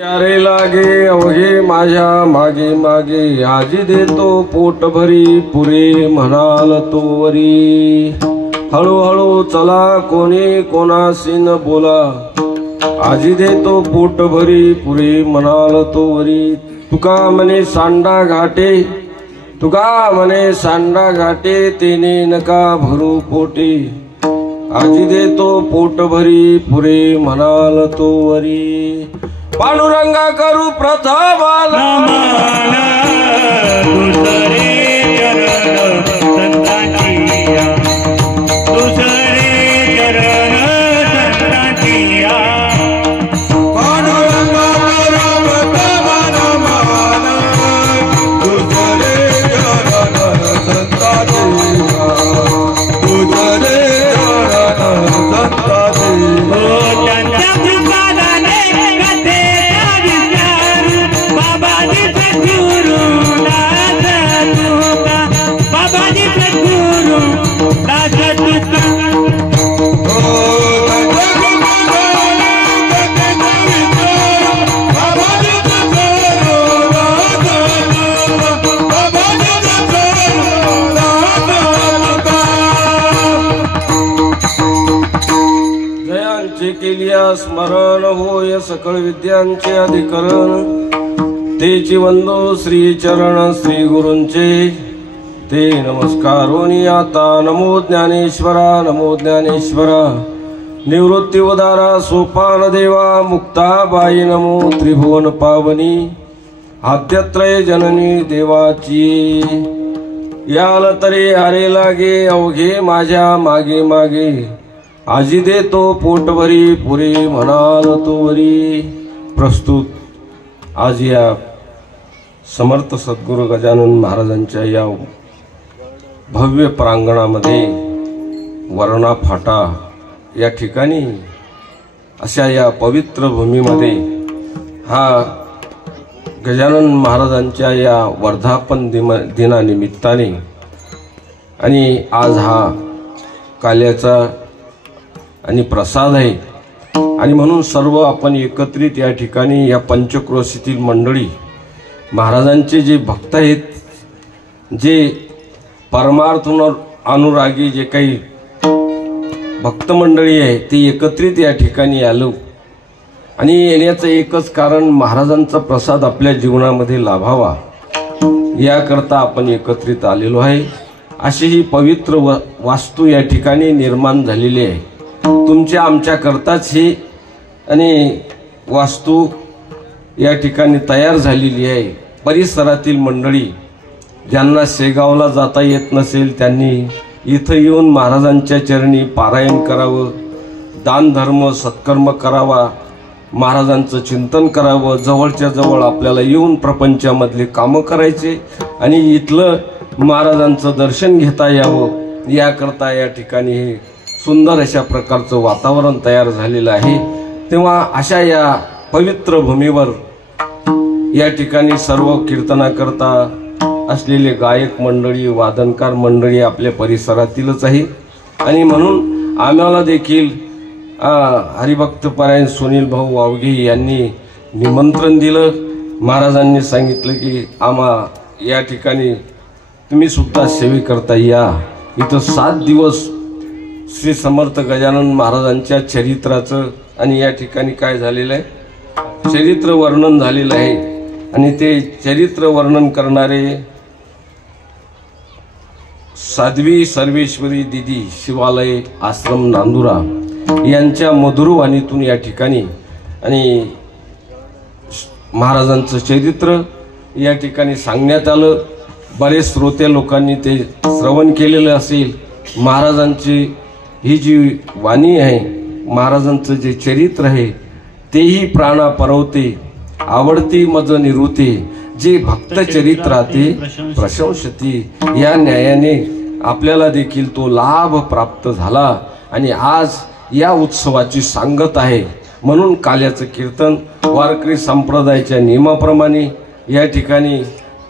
यारे लागे अवघे माझ्या मागे मागे, आजी देतो पोट भरी पुरे म्हणाल तो वरी. हळूहळू चला कोणी कोणाशी न बोला, आजी देतो पोट भरी पुरे म्हणाल तो वरी. तुका म्हणे सांडा घाटे, तुका म्हणे सांडा घाटे, तेने नका भरू पोटे, आजी देतो पोट भरी पुरे म्हणाल तो वरी. पांडुरंगा करू प्रथमाला दुसरे चरण संतांचिया, दुसरे चरण संतांचिया. पांडुरंगा करू प्रथमाला दुसरे चरण संतांचिया, दुसरे चरण संतांचिया. स्मरण होय सकळ विद्यांचे अधिकरण, तेची वंदो श्री चरण श्री गुरूंचे, ते नमस्कारोनी आता. नमो ज्ञानेश्वरा नमो ज्ञानेश्वरा, निवृत्ती उदारा सोपान देवा मुक्ताबाई नमो. त्रिभुवन पावनी आद्यत्रय जननी देवाची, याल तरी हारे लागे अवघे माझ्या मागे मागे, आजी देतो पोटभरी पुरी म्हणाल तो वरी. प्रस्तुत आज या समर्थ सद्गुरू गजानन महाराजांच्या या भव्य प्रांगणामध्ये वरणा फाटा या ठिकाणी अशा या पवित्र भूमीमध्ये हा गजानन महाराजांच्या या वर्धापन दिनानिमित्ताने आणि आज हा काल्याचा आणि प्रसाद आहे आणि म्हणून सर्व आपण एकत्रित या ठिकाणी या पंचक्रोशीतील मंडळी महाराजांचे जे भक्त आहेत, जे परमार्थ अनुरागी जे काही भक्त मंडळी आहे, ती एकत्रित या ठिकाणी आलो आणि येण्याचं एकच कारण महाराजांचा प्रसाद आपल्या जीवनामध्ये लाभावा याकरता आपण एकत्रित आलेलो आहे. अशी ही पवित्र वास्तू या ठिकाणी निर्माण झालेली आहे. तुमच्या आमच्या करताच ही आणि वास्तू या ठिकाणी तयार झालेली आहे. परिसरातील मंडळी ज्यांना शेगावला जाता येत नसेल त्यांनी इथं येऊन महाराजांच्या चरणी पारायण करावं, दान धर्म सत्कर्म करावा, महाराजांचं चिंतन करावं. जवळच्या जवळ आपल्याला येऊन प्रपंचामधले कामं करायचे आणि इथलं महाराजांचं दर्शन घेता यावं याकरता या ठिकाणी हे सुंदर अशा प्रकारचं वातावरण तयार झालेलं आहे. तेव्हा अशा या पवित्र भूमीवर या ठिकाणी सर्व कीर्तनाकरता असलेले गायक मंडळी, वादनकार मंडळी आपल्या परिसरातीलच आहे आणि म्हणून आम्हाला देखील हरिभक्तपरायण सुनील भाऊ वावगे यांनी निमंत्रण दिलं. महाराजांनी सांगितलं की आम्हा या ठिकाणी तुम्ही सुद्धा सेवेकरता या. इथं 7 दिवस श्री समर्थ गजानन महाराजांच्या चरित्राचं आणि या ठिकाणी काय झालेलं आहे, चरित्र वर्णन झालेलं आहे आणि ते चरित्र वर्णन करणारे साध्वी सर्वेश्वरी दिदी शिवालय आश्रम नांदुरा यांच्या मधुरवाणीतून या ठिकाणी आणि महाराजांचं चरित्र या ठिकाणी सांगण्यात आलं. बरेच श्रोते लोकांनी ते श्रवण केलेलं असेल. महाराजांची ही जी वाणी आहे, महाराजांचं जे चरित्र आहे तेही प्राणा परवते, आवडती मज निरुते, जे भक्त चरित्राते प्रशंसती. या न्यायाने आपल्याला देखील तो लाभ प्राप्त झाला आणि आज या उत्सवाची सांगत आहे. म्हणून काल्याचं कीर्तन वारकरी संप्रदायाच्या नियमाप्रमाणे या ठिकाणी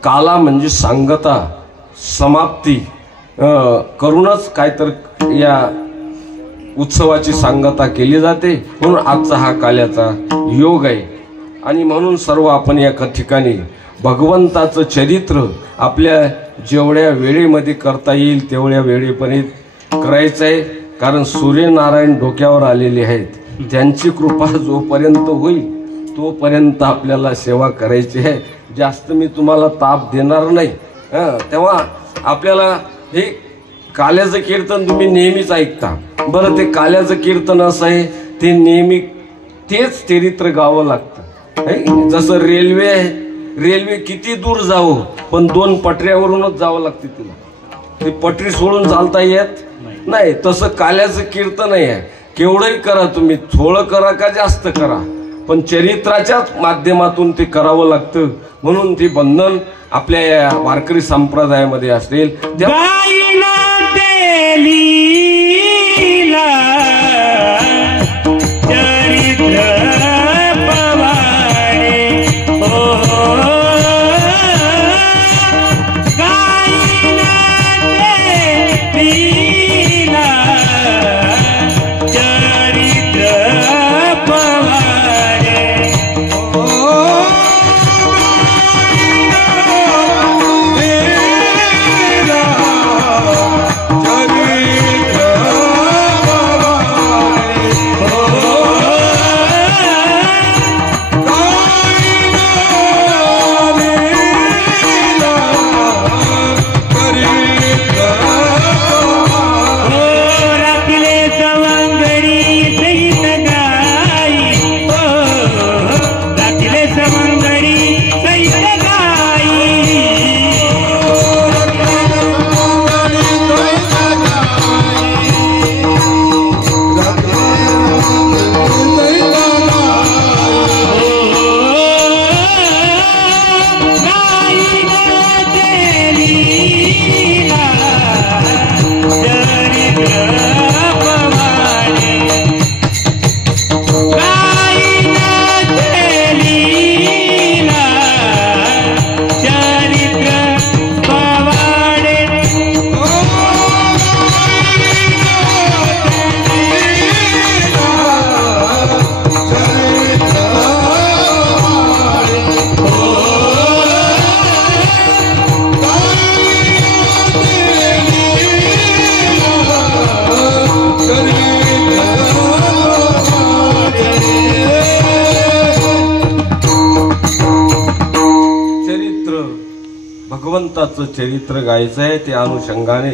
काला म्हणजे सांगता समाप्ती करूनच काय तर या उत्सवाची सांगता केली जाते. म्हणून आजचा हा काल्याचा योग आहे. आणि म्हणून सर्व आपण एका ठिकाणी भगवंताचं चरित्र आपल्या जेवढ्या वेळेमध्ये करता येईल तेवढ्या वेळेपर्यंत करायचं आहे. कारण सूर्यनारायण डोक्यावर आलेले आहेत, त्यांची कृपा जोपर्यंत होईल तोपर्यंत आपल्याला सेवा करायची आहे. जास्त मी तुम्हाला ताप देणार नाही. तेव्हा आपल्याला हे काल्याचं कीर्तन तुम्ही नेहमीच ऐकता. बरं, ते काल्याचं कीर्तन असं आहे, ते नेहमी तेच चरित्र गावं लागतं. जसं रेल्वे आहे, रेल्वे किती दूर जावं पण 2 पटऱ्यावरूनच जावं लागते तिला, ती पटरी सोडून चालता येत नाही. तसं काल्याचं कीर्तन आहे, केवढंही करा तुम्ही, थोडं करा का जास्त करा, पण चरित्राच्याच माध्यमातून ते करावं लागतं. म्हणून ते बंधन आपल्या या वारकरी संप्रदायामध्ये असेल. भगवंताचं चरित्र गायचं आहे. त्या अनुषंगाने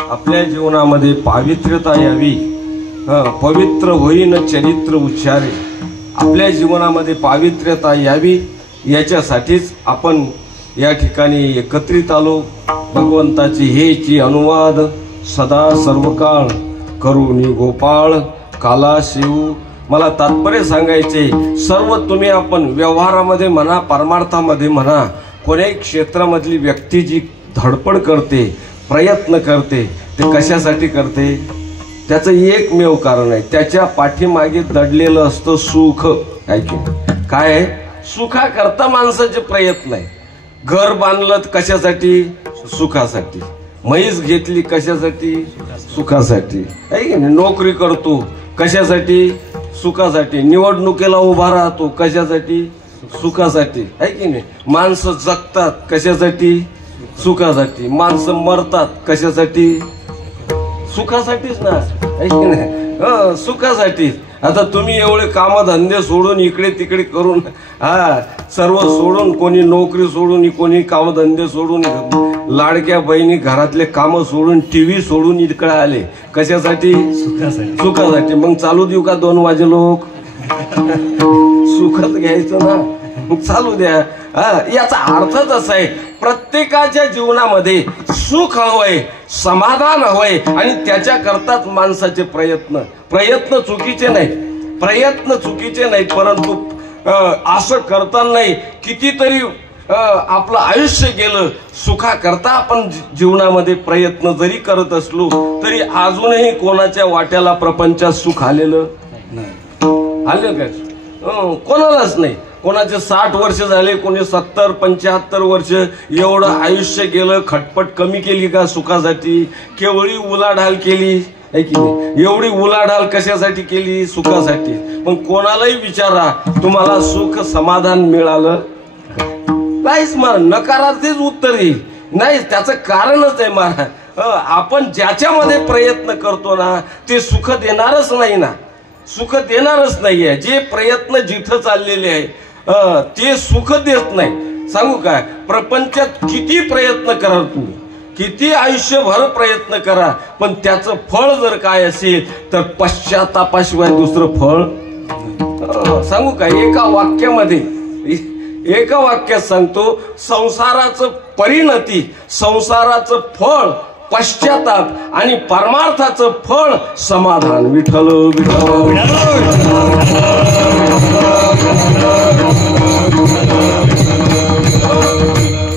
आपल्या जीवनामध्ये पावित्र्यता यावी, पवित्र होईन चरित्र उच्चारे, आपल्या जीवनामध्ये पावित्र्यता यावी याच्यासाठीच आपण या ठिकाणी एकत्रित आलो. भगवंताची हेची अनुवाद सदा सर्वकाळ करुणी गोपाळ काला शिव. मला तात्पर्य सांगायचे, सर्व तुम्ही आपण व्यवहारामध्ये म्हणा, परमार्थामध्ये म्हणा, कोणत्याही क्षेत्रामधली व्यक्ती जी धडपड करते, प्रयत्न करते, ते कशासाठी करते? त्याचं एकमेव कारण आहे, त्याच्या पाठीमागे दडलेलं असतं सुख. काय आहे? सुखाकरता माणसाचे प्रयत्न आहे. घर बांधलं कशासाठी? सुखासाठी. म्हैस घेतली कशासाठी? सुखासाठी. आहे की नाही? नोकरी करतो कशासाठी? सुखासाठी. निवडणुकीला उभा राहतो कशासाठी? सुखासाठी. आहे की नाही? माणसं जगतात कशासाठी? सुखासाठी. माणसं मरतात कशासाठी? सुखासाठीच ना. आहे की नाही? सुखासाठी. आता तुम्ही एवढे कामधंदे सोडून इकडे तिकडे करून सर्व सोडून, कोणी नोकरी सोडून, कोणी कामधंदे सोडून, लाडक्या बहिणी घरातले काम सोडून, टीव्ही सोडून इकडे आले कशासाठी? सुखासाठी. मग चालू देऊ का 2 वाजे लोक? सुखच घ्यायचं ना, मग चालू द्या. याचा अर्थच असा आहे, प्रत्येकाच्या जीवनामध्ये सुख हवंय, समाधान हवंय, आणि त्याच्या करताच माणसाचे प्रयत्न चुकीचे नाहीत. प्रयत्न चुकीचे नाहीत, परंतु असं करताना कितीतरी आपलं आयुष्य गेलं सुखा करता. आपण जीवनामध्ये प्रयत्न जरी करत असलो तरी अजूनही कोणाच्या वाट्याला प्रपंचात सुख आलेलं आलं का? कोणालाच नाही. कोणाचे 60 वर्ष झाले, कोणी 70-75 वर्ष, एवढं आयुष्य गेलं. खटपट कमी केली का सुखासाठी? केवळी उलाढाल केली. आहे की नाही? एवढी उलाढाल कशासाठी केली? सुखासाठी. पण कोणालाही विचारा, तुम्हाला सुख समाधान मिळालं? नाहीच. मग नकारार्थीच उत्तर येईल. नाही, त्याचं कारणच आहे महाराज, आपण ज्याच्यामध्ये प्रयत्न करतो ना ते सुख देणारच नाही ना, सुख देणारच नाहीये. जे प्रयत्न जिथं चाललेले आहे ते सुख देत नाही. सांगू काय, प्रपंचात किती प्रयत्न करा तुम्ही, किती आयुष्यभर प्रयत्न करा, पण त्याचं फळ जर काय असेल तर पश्चातापाशिवाय दुसरं फळ. सांगू काय, एका वाक्यात सांगतो, संसाराचं परिणती, संसाराचं फळ पश्चाताप आणि परमार्थाचं फळ समाधान. विठ्ठल विठ्ठल.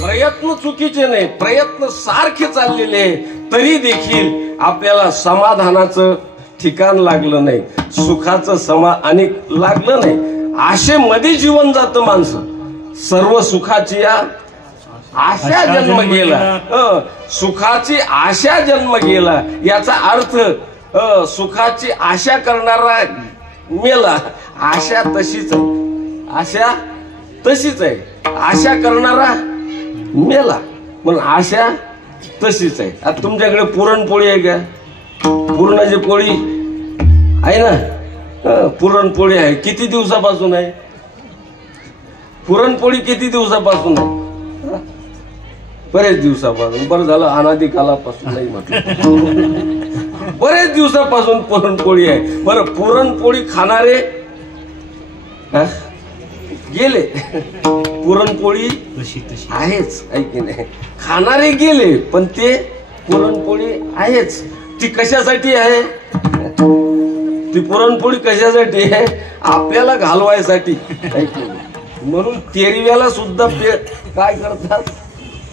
प्रयत्न चुकीचे नाही, प्रयत्न सारखे चाललेले तरी देखील आपल्याला समाधानाचं ठिकाण लागलं नाही, सुखाचं आणि लागलं नाही. आशेमध्ये जीवन जातं माणसं. सर्व सुखाची आशा जन्म गेला, सुखाची आशा जन्म गेला. याचा अर्थ सुखाची आशा करणारा मेला. आशा तशीच आहे, आशा तशीच आहे. आशा करणारा मेला, पण आशा तशीच आहे. आता तुमच्याकडे पुरणपोळी आहे का? पुरणाची पोळी आहे ना? पुरणपोळी आहे. किती दिवसापासून आहे पुरणपोळी? किती दिवसापासून आहे? बरेच दिवसापासून. बरं झालं अनादिकालापासून नाही म्हटलं, बरेच दिवसापासून पुरणपोळी आहे. बरं, पुरणपोळी खाणारे गेले, पुरणपोळी आहेच, ऐकी नाही. खाणारे गेले, पण ते पुरणपोळी आहेच. ती कशासाठी आहे? ती पुरणपोळी कशासाठी आहे? आपल्याला घालवायसाठी. म्हणून तेरव्याला सुद्धा काय करतात?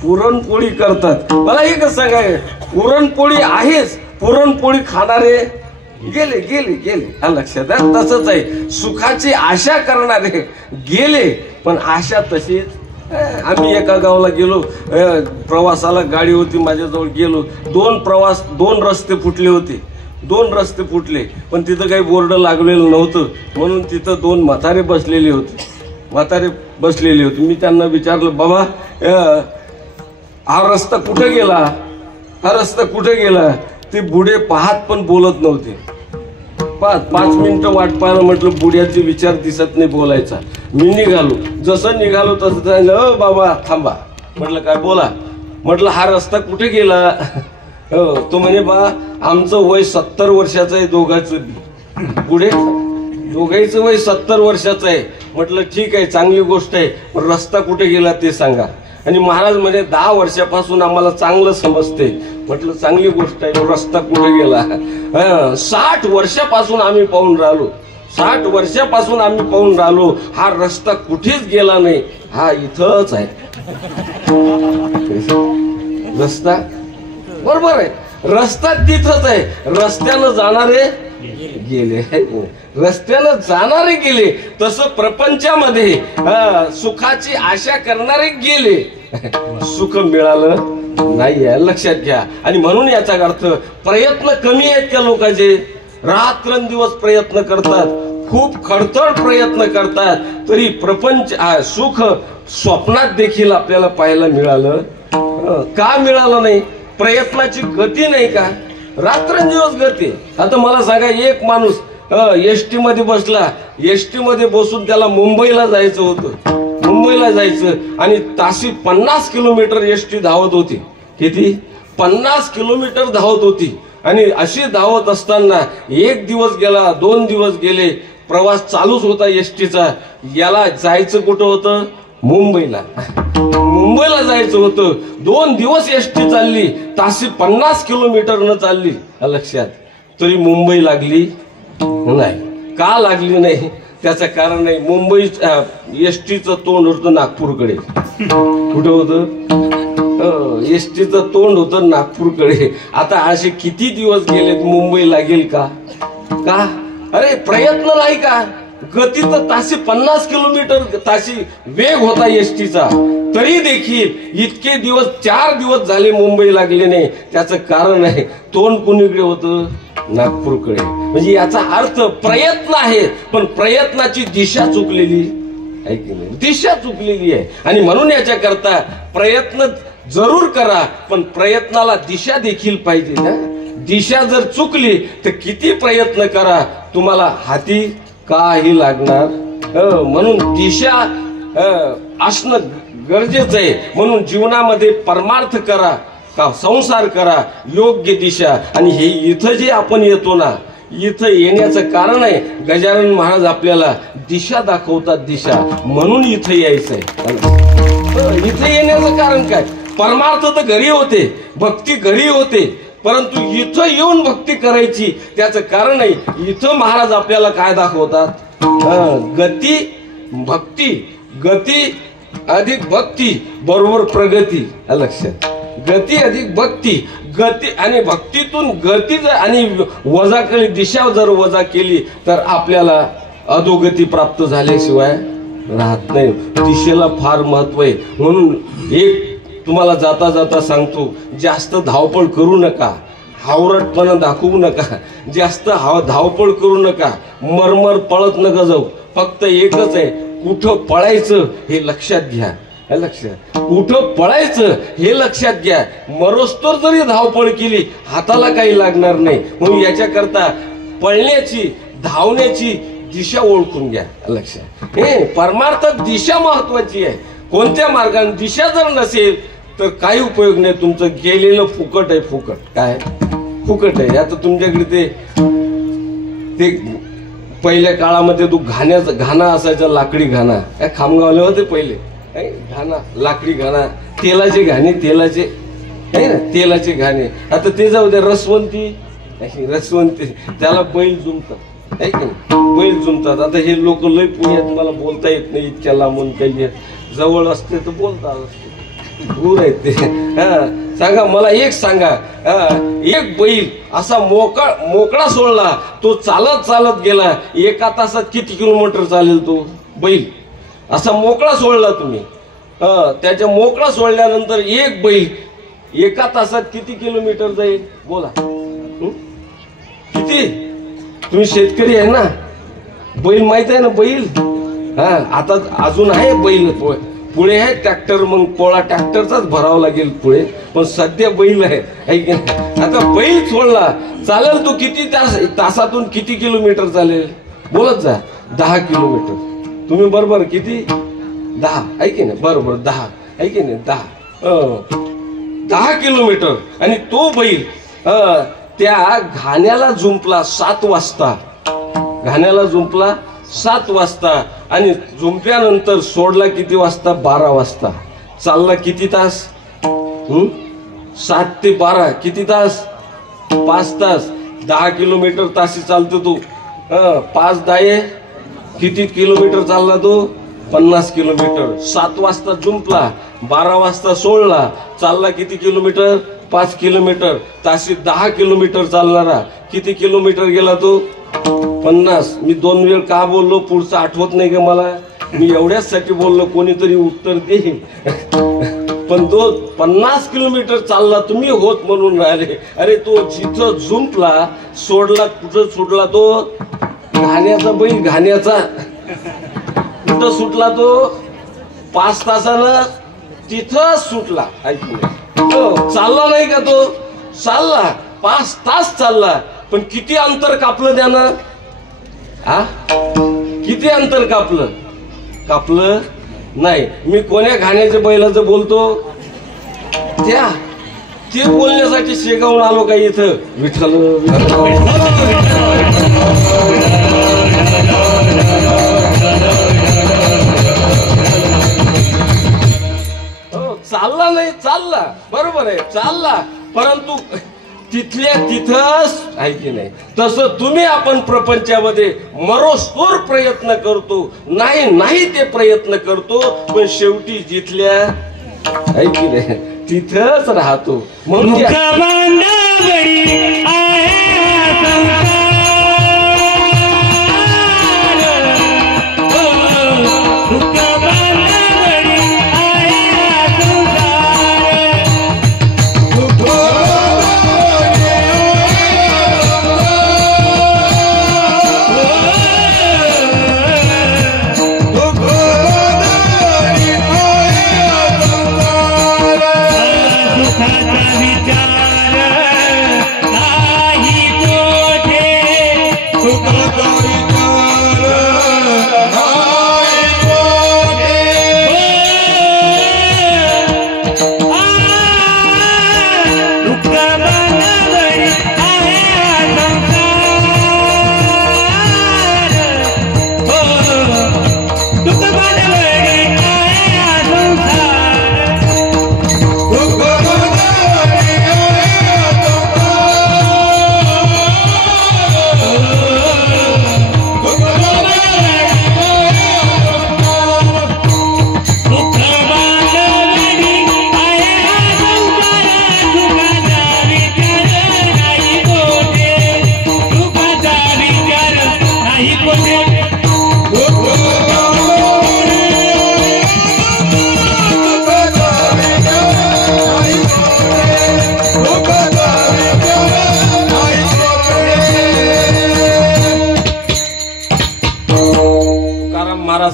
पुरणपोळी करतात. मला एकच सांगाय, पुरणपोळी आहेच, पुरणपोळी खाणारे गेले गेले गेले. लक्षात आहे? तसंच आहे, सुखाची आशा करणारे गेले, पण आशा तशीच. आम्ही एका गावाला गेलो, प्रवासाला गाडी होती माझ्याजवळ, गेलो. दोन रस्ते फुटले होते, 2 रस्ते फुटले, पण तिथं काही बोर्ड लागलेलं नव्हतं. म्हणून तिथं 2 म्हातारे बसलेले होते. मी त्यांना विचारलं, बाबा हा रस्ता कुठे गेला? हा रस्ता कुठे गेला? ते बुडे पाहत पण बोलत नव्हते. 5 मिनिटं वाट पाहायला म्हटलं, बुड्याचे विचार दिसत नाही बोलायचा. मी निघालो, जसं निघालो तसं सांगितलं, बाबा थांबा. म्हटलं काय? बोला. म्हटलं हा रस्ता कुठे गेला? तो म्हणे, बा आमचं वय 70 वर्षाचं आहे, दोघांचं पुढे दोघांचं वय 70 वर्षाचं आहे. म्हटलं ठीक आहे, चांगली गोष्ट आहे, पण रस्ता कुठे गेला ते सांगा. आणि महाराज म्हणे 10 वर्षापासून आम्हाला चांगलं समजते. म्हटलं चांगली गोष्ट आहे, रस्ता कुठे गेला? 60 वर्षापासून आम्ही पाहून राहिलो, 60 वर्षापासून आम्ही पाहून राहिलो, हा रस्ता कुठेच गेला नाही, हा इथंच आहे. रस्ता बरोबर आहे, रस्ता तिथंच आहे. रस्त्यानं जाणारे गेले, रस्त्यानं जाणारे गेले. तसं प्रपंचामध्ये सुखाची आशा करणारे गेले, सुख मिळालं नाही आहे. लक्षात घ्या. आणि म्हणून याचा अर्थ, प्रयत्न कमी आहेत का लोकांचे? रात्रंदिवस प्रयत्न करतात, खूप खडतर प्रयत्न करतात, तरी प्रपंच सुख स्वप्नात देखील आपल्याला पाहायला मिळालं का? मिळालं नाही. प्रयत्नाची गती नाही का? रात्रंदिवस गती. आता मला सांगा, एक माणूस एसटी मध्ये बसला, एसटी मध्ये बसून त्याला मुंबईला जायचं होतं, मुंबईला जायचं, आणि ताशी 50 किलोमीटर एसटी धावत होती. किती? 50 किलोमीटर धावत होती. आणि अशी धावत असताना 1 दिवस गेला, 2 दिवस गेले, प्रवास चालूच होता एसटीचा. याला जायचं कुठं होतं? मुंबईला. मुंबईला जायचं होतं. 2 दिवस एसटी चालली, ताशी 50 किलोमीटर न चालली. लक्षात. तरी मुंबई लागली नाही. का लागली नाही? त्याचं कारण नाही. मुंबई एसटीचं तोंड होतं नागपूरकडे. कुठं होतं? एसटीचं तोंड होतं नागपूरकडे. आता असे किती दिवस गेलेत, मुंबई लागेल का? का? अरे प्रयत्न नाही का? गती तर ताशी 50 किलोमीटर ताशी वेग होता एसटीचा, तरी देखील इतके दिवस 4 दिवस झाले मुंबई लागले नाही. त्याचं कारण आहे, तोंड कुणीकडे होतं? नागपूरकडे. म्हणजे याचा अर्थ प्रयत्न आहे, पण प्रयत्नाची दिशा चुकलेली आहे की नाही, दिशा चुकलेली आहे. आणि म्हणून याच्याकरता प्रयत्न जरूर करा, पण प्रयत्नाला दिशा देखील पाहिजे ना. दिशा जर चुकली तर किती प्रयत्न करा, तुम्हाला हाती काही लागणार. म्हणून दिशा असणं गरजेचं आहे. म्हणून जीवनामध्ये परमार्थ करा, का संसार करा, योग्य दिशा. आणि हे इथं जे आपण येतो ना, इथं येण्याचं कारण आहे गजानन महाराज आपल्याला दिशा दाखवतात, दिशा. म्हणून इथं यायचंय. इथं येण्याचं कारण काय? परमार्थ तर घरी होते, भक्ती घरी होते, परंतु इथं येऊन भक्ती करायची त्याचं कारण आहे. इथं महाराज आपल्याला काय दाखवतात? गती भक्ती, गती अधिक भक्ती बरोबर प्रगती. लक्षात, गती अधिक भक्ती, गती आणि भक्तीतून गती आणि वजाकडे दिशा जर वजा केली तर आपल्याला अधोगती प्राप्त झाल्याशिवाय राहत नाही. दिशेला फार महत्व आहे. म्हणून एक तुम्हाला जाता जाता सांगतो, जास्त धावपळ करू नका, हावरटपणा दाखवू नका, जास्त धावपळ करू नका, मरमर पळत नका जाऊ. फक्त एकच आहे, कुठं पळायचं हे लक्षात घ्या. लक्षात, कुठं पळायचं हे लक्षात घ्या. मरोस्तोर जरी धावपळ केली हाताला काही लागणार नाही. म्हणून याच्याकरता पळण्याची, धावण्याची दिशा ओळखून घ्या. लक्षात, हे परमार्थात दिशा महत्वाची आहे. कोणत्या मार्गाने दिशा जर नसेल तर काही उपयोग नाही. तुमचं गेलेलं फुकट आहे. फुकट काय? फुकट आहे. आता तुमच्याकडे ते पहिल्या काळामध्ये तो घाणा असायचा, लाकडी घाणा. काय खामगावले होते पहिले घाणा, लाकडी घाणा, तेलाचे घाणे, तेलाचे आहे ना, तेलाचे घाणे. आता ते जाऊ दे, रसवंती, त्याला बैल जुमतात, आहे की नाही, बैल जुमतात. आता हे लोक लय पुण्यात, मला बोलता येत नाही इतक्या लांबून, काही जवळ असते तर बोलता असते, दूर आहेत ते. सांगा मला, एक सांगा, एक बैल असा मोकळा सोडला, तो चालत चालत गेला, एका तासात किती किलोमीटर चालेल तो बैल? असा मोकळा सोडला तुम्ही, त्याच्या मोकळा सोडल्यानंतर एक बैल एका तासात किती किलोमीटर जाईल? बोला किती? तुम्ही शेतकरी आहे ना, बैल माहित आहे ना बैल? आता अजून आहे बैल, पुढे आहे ट्रॅक्टर, मग पोळा ट्रॅक्टरचाच भरावा लागेल पुढे, पण सध्या बैल आहे की नाही? आता बैल सोडला, चालेल तो किती तासातून किती किलोमीटर चालेल? बोलत जा. 10 किलोमीटर. तुम्ही बरोबर किती? 10, आहे की नाही? बरोबर 10, आहे की नाही? 10 किलोमीटर. आणि तो बैल त्या घाण्याला जुंपला 7 वाजता. घाण्याला जुंपला 7 वाजता आणि जुंप्यानंतर सोडला किती वाजता? 12 वाजता. चालला किती तास? 7 ते 12 किती तास? 5 तास. 10 किलोमीटर तासी चालतो तो. 5 10 किती किलोमीटर चालला तो? 50 किलोमीटर. 7 वाजता जुंपला, 12 वाजता सोडला, चालला किती किलोमीटर? 5 किलोमीटर. तासी 10 किलोमीटर चालणारा किती किलोमीटर गेला तो? 50. मी 2 वेळ का बोललो पुढचं आठवत नाही का मला? मी एवढ्याचसाठी बोललो, कोणीतरी उत्तर दे. पण तो 50 किलोमीटर चालला, तुम्ही होत म्हणून राहिले. अरे तो जिथं जुंपला, सोडला, कुठं सुटला तो? घाण्याचा बैल, घाण्याचा. कुठं सुटला तो? 5 तासानं तिथं सुटला. चालला नाही का तो? चालला, 5 तास चालला, पण किती अंतर कापलं त्यानं? किती अंतर कापलं? कापलं नाही. मी कोण्या घाण्याच्या बैलाचं बोलतो? ते बोलण्यासाठी शेगावून आलो का इथं? विठ्ठल चालला नाही, चालला, बरोबर आहे, चालला, परंतु तिथल्या तिथंच आहे की नाही? तसं तुम्ही आपण प्रपंचामध्ये मरोस्तोर प्रयत्न करतो, नाही ते प्रयत्न करतो, पण शेवटी जिथल्या आहे की नाही तिथंच राहतो. म्हणून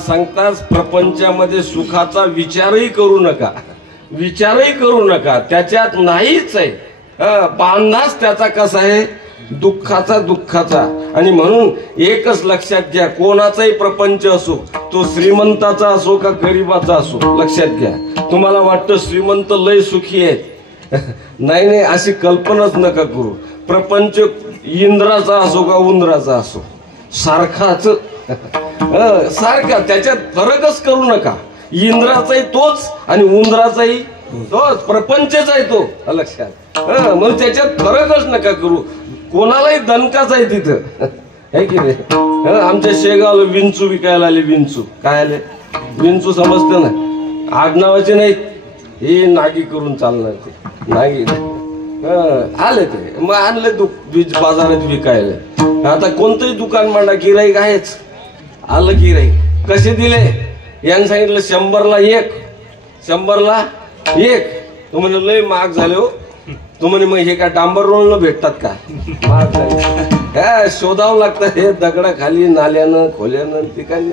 सांगताच प्रपंचामध्ये सुखाचा विचारही करू नका, विचारही करू नका, त्याच्यात नाहीच आहे. बांधाच त्याचा कसा आहे, दुःखाचा दुःखाचा. आणि म्हणून एकच लक्षात घ्या, कोणाचाही प्रपंच असो, तो श्रीमंताचा असो का गरीबाचा असो, लक्षात घ्या. तुम्हाला वाटतं श्रीमंत लय सुखी आहेत, नाही नाही, अशी कल्पनाच नका करू. प्रपंच इंद्राचा असो का उंदराचा असो, सारखाच सारखा, त्याच्यात फरकच करू नका. इंद्राचाही तोच आणि उंदराचाही तोच, प्रपंचच आहे तो, लक्षात. मग त्याच्यात फरकच नका करू. कोणालाही दणकाच आहे तिथं, है की नाही. आमच्या शेगावला विंचू विकायला आले. विंचू काय आले, विंचू समजते ना, आडनावाचे नाहीत, हे नागी करून चालणार, ते नागी आले. ते मग आणले बाजारात विकायला. आता कोणतंही दुकान मांडा, गिराईक आहेच. आलं गिराईक, कसे दिले, याने सांगितलं 100ला 1, 100ला 1. तो म्हणे लय महाग झाले हो. तो म्हणे मग हे काय डांबर रोलनं भेटतात का, महाग झाले. शोधावं लागतं हे दगडाखाली, नाल्यानं, खोल्यानं, ठिकाणी.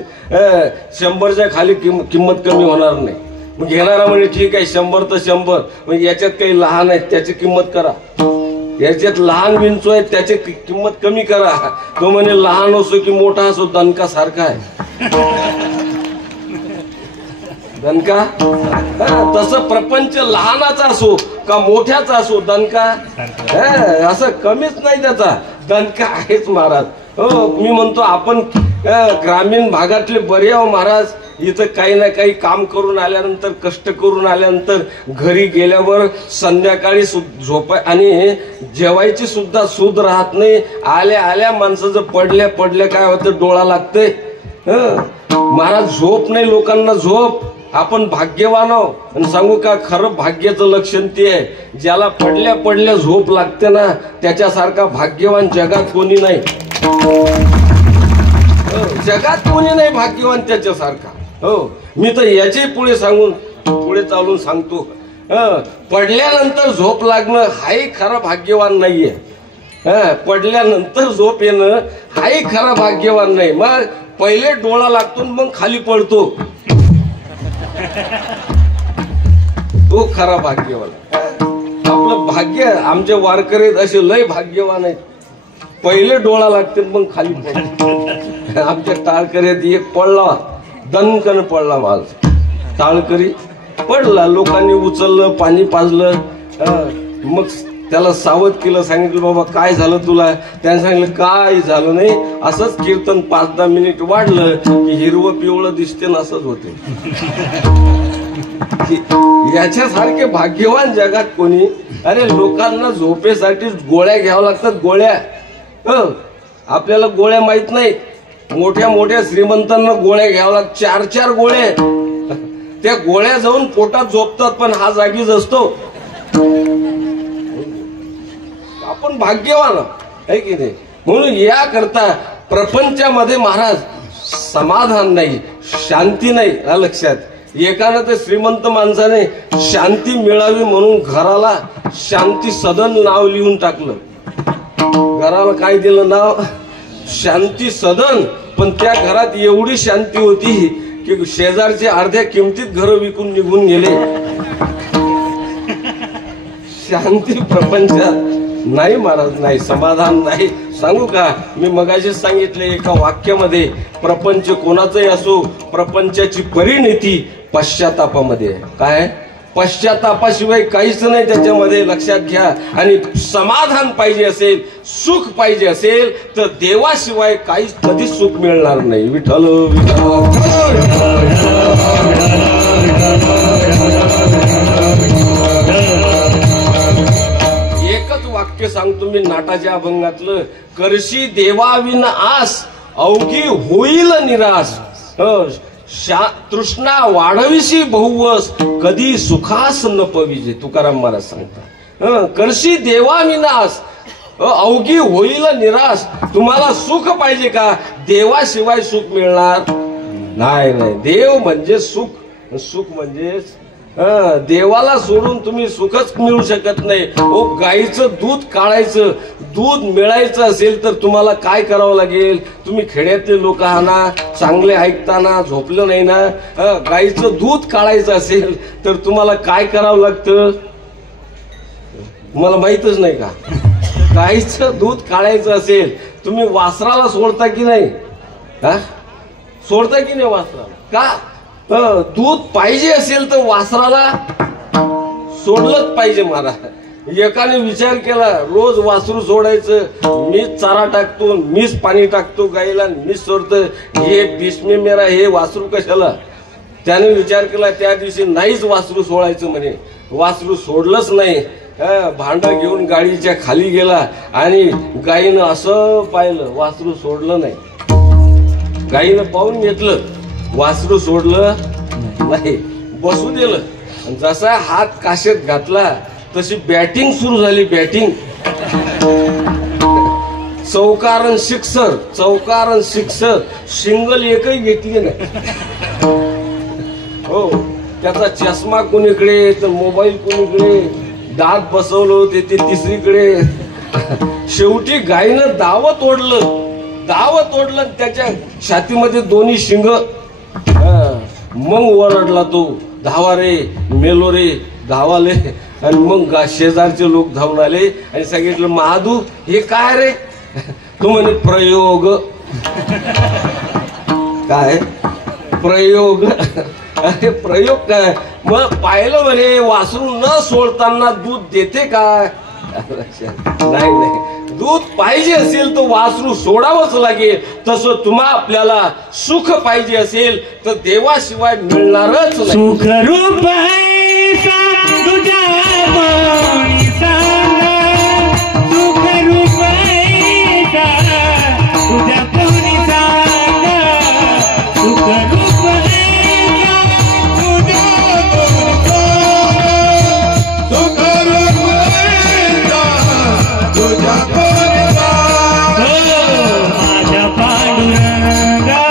100च्या खाली किंमत कमी होणार नाही. मग घेणारा म्हणजे ठीक आहे, 100 तर 100, म्हणजे याच्यात काही लहान आहेत त्याची किंमत करा, याच्यात लहान विंचू आहेत त्याची किंमत कमी करा. तो म्हणे लहान असो की मोठा असो, दणका सारखा आहे. दणका तसं प्रपंच लहानाचा असो का मोठ्याचा असो, दणका असं कमीच नाही, त्याचा दणका आहेच महाराज. हो, मी म्हणतो आपण ग्रामीण भागातले बरे आहो महाराज. इथं काही ना काही काम करून आल्यानंतर, कष्ट करून आल्यानंतर घरी गेल्यावर संध्याकाळी झोप आणि जेवायची सुद्धा सूद राहत नाही. आल्या आल्या माणसाचं पडल्या पडल्या काय होतं, डोळा लागतंय. महाराज झोप नाही लोकांना, झोप. आपण भाग्यवान आहो. आणि सांगू का, खरं भाग्याचं लक्षण ते आहे, ज्याला पडल्या पडल्या झोप लागते ना, त्याच्यासारखा भाग्यवान जगात कोणी नाही. जगात कोणी नाही भाग्यवान त्याच्यासारखा. हो, मी तर याची पुढे चालून सांगतो, पडल्यानंतर झोप लागणं हाही खरा भाग्यवान नाहीये. पडल्यानंतर झोप येणं हाही खरा भाग्यवान नाही. मग पहिले डोळा लागतो मग खाली पडतो, तो खरा भाग्यवान. आपलं भाग्य, आमचे वारकरी असे लय भाग्यवान आहेत, पहिले डोळा लागते मग खाली पडतो. आमच्या टाळकऱ्यात एक पडला, दणकन पडला माझा टाळकरी, पडला. लोकांनी उचललं, पाणी पाजलं, मग त्याला सावध केलं, सांगितलं बाबा काय झालं तुला. त्याने सांगितलं काय झालं नाही, असंच कीर्तन 5-10 मिनिट वाढलं की हिरवं पिवळं दिसते ना, असंच होते. याच्यासारखे भाग्यवान जगात कोणी. अरे लोकांना झोपेसाठी गोळ्या घ्याव्या लागतात, गोळ्या. आपल्याला गोळ्या माहित नाही, मोठ्या मोठ्या श्रीमंतांना गोळ्या घ्याव्या लागतात, 4-4 गोळ्या. त्या गोळ्या जाऊन पोटात झोपतात, पण हा जागीच असतो. आपण भाग्यवान आहे की नाही. म्हणून या करता प्रपंचामध्ये महाराज समाधान नाही, शांती नाही. लक्षात, एकानं तर श्रीमंत माणसाने शांती मिळावी म्हणून घराला शांती सदन नाव लिहून टाकलं. घराला काय दिलं नाव, शांती सदन. पण त्या घरात एवढी शांती होती की शेजारचे अर्ध्या किमतीत घर विकून निघून गेले. शांती प्रपंचात नाही महाराज, नाही, समाधान नाही. सांगू का, मी मगाशीच सांगितले एका वाक्यामध्ये, प्रपंच कोणाचाही असो, प्रपंचाची परिणती पश्चातापामध्ये आहे. काय, पश्चातापाशिवाय काहीच नाही त्याच्यामध्ये, लक्षात घ्या. आणि समाधान पाहिजे असेल, सुख पाहिजे असेल तर देवाशिवाय काहीच कधीच सुख मिळणार नाही. विठ्ठल एकच वाक्य सांगतो मी नाटाच्या अभंगातलं, करशी देवाविन आस अवघी होईल निराश, तृष्णा वाढविशी बहुवस कधी सुखास न पविजे. तुकाराम महाराज सांगतात, करशी देवाविनाश अवघी होईल निराश. तुम्हाला सुख पाहिजे का, देवाशिवाय सुख मिळणार नाही. नाही, देव म्हणजे सुख, सुख म्हणजे देवाला सोडून तुम्ही सुखच मिळू शकत नाही. ओ, गाईचं दूध काढायचं, दूध मिळायचं असेल तर तुम्हाला काय करावं लागेल? तुम्ही खेड्यातले लोक आहात ना, चांगले ऐकताना झोपलं नाही ना. गाईचं दूध काढायचं असेल तर तुम्हाला काय करावं लागतं? मला माहितच नाही का? गाईचं दूध काढायचं असेल तुम्ही वासराला सोडता की नाही? सोडता की नाही वासराला? का? दूध पाहिजे असेल तर वासराला सोडलंच पाहिजे. महाराज एकाने विचार केला, रोज वासरू सोडायचं, मीच चारा टाकतो, मीच पाणी टाकतो गाईला, मीच सोडतो, हे बिस्मे मेरा, हे वासरू कशाला? त्याने विचार केला, त्या दिवशी नाहीच वासरू सोडायचं म्हणे. वासरू सोडलंच नाही. भांड घेऊन गाडीच्या खाली गेला आणि गाईनं असं पाहिलं, वासरू सोडलं नाही. गाईनं पाहून घेतलं, वासरू सोडलं नाही. बसू दिलं. जसा हात काशेत घातला तशी बॅटिंग सुरू झाली. बॅटिंग, चौकार सिक्सर, चौकार सिक्सर, सिंगल एकही घेतली नाही. हो, त्याचा चष्मा कोणीकडे तर मोबाईल कोणीकडे, दात बसवलं होते ते तिसरीकडे. शेवटी गायीनं दावं तोडलं, त्याच्या छातीमध्ये दोन्ही शिंग. मग ओरडला तो, धावा रे, मेलो रे, धावाले. आणि मग शेजारचे लोक धावून आले आणि सांगितलं, महादू हे काय रे? तो म्हणे प्रयोग. काय प्रयोग? अरे प्रयोग काय? मग पाहिलं म्हणे वासरू न सोडताना दूध देते काय? नाही, दूध पाहिजे असेल तर वासरू सोडावंच लागेल. तसं तुम्हा आपल्याला सुख पाहिजे असेल तर देवाशिवाय मिळणारच नाही. सुख रूप तुझ्या कोणी सांगा, सुख रूप तुझ्या कोणी सांगा, सुख रूप माझ्या पांडुरंगा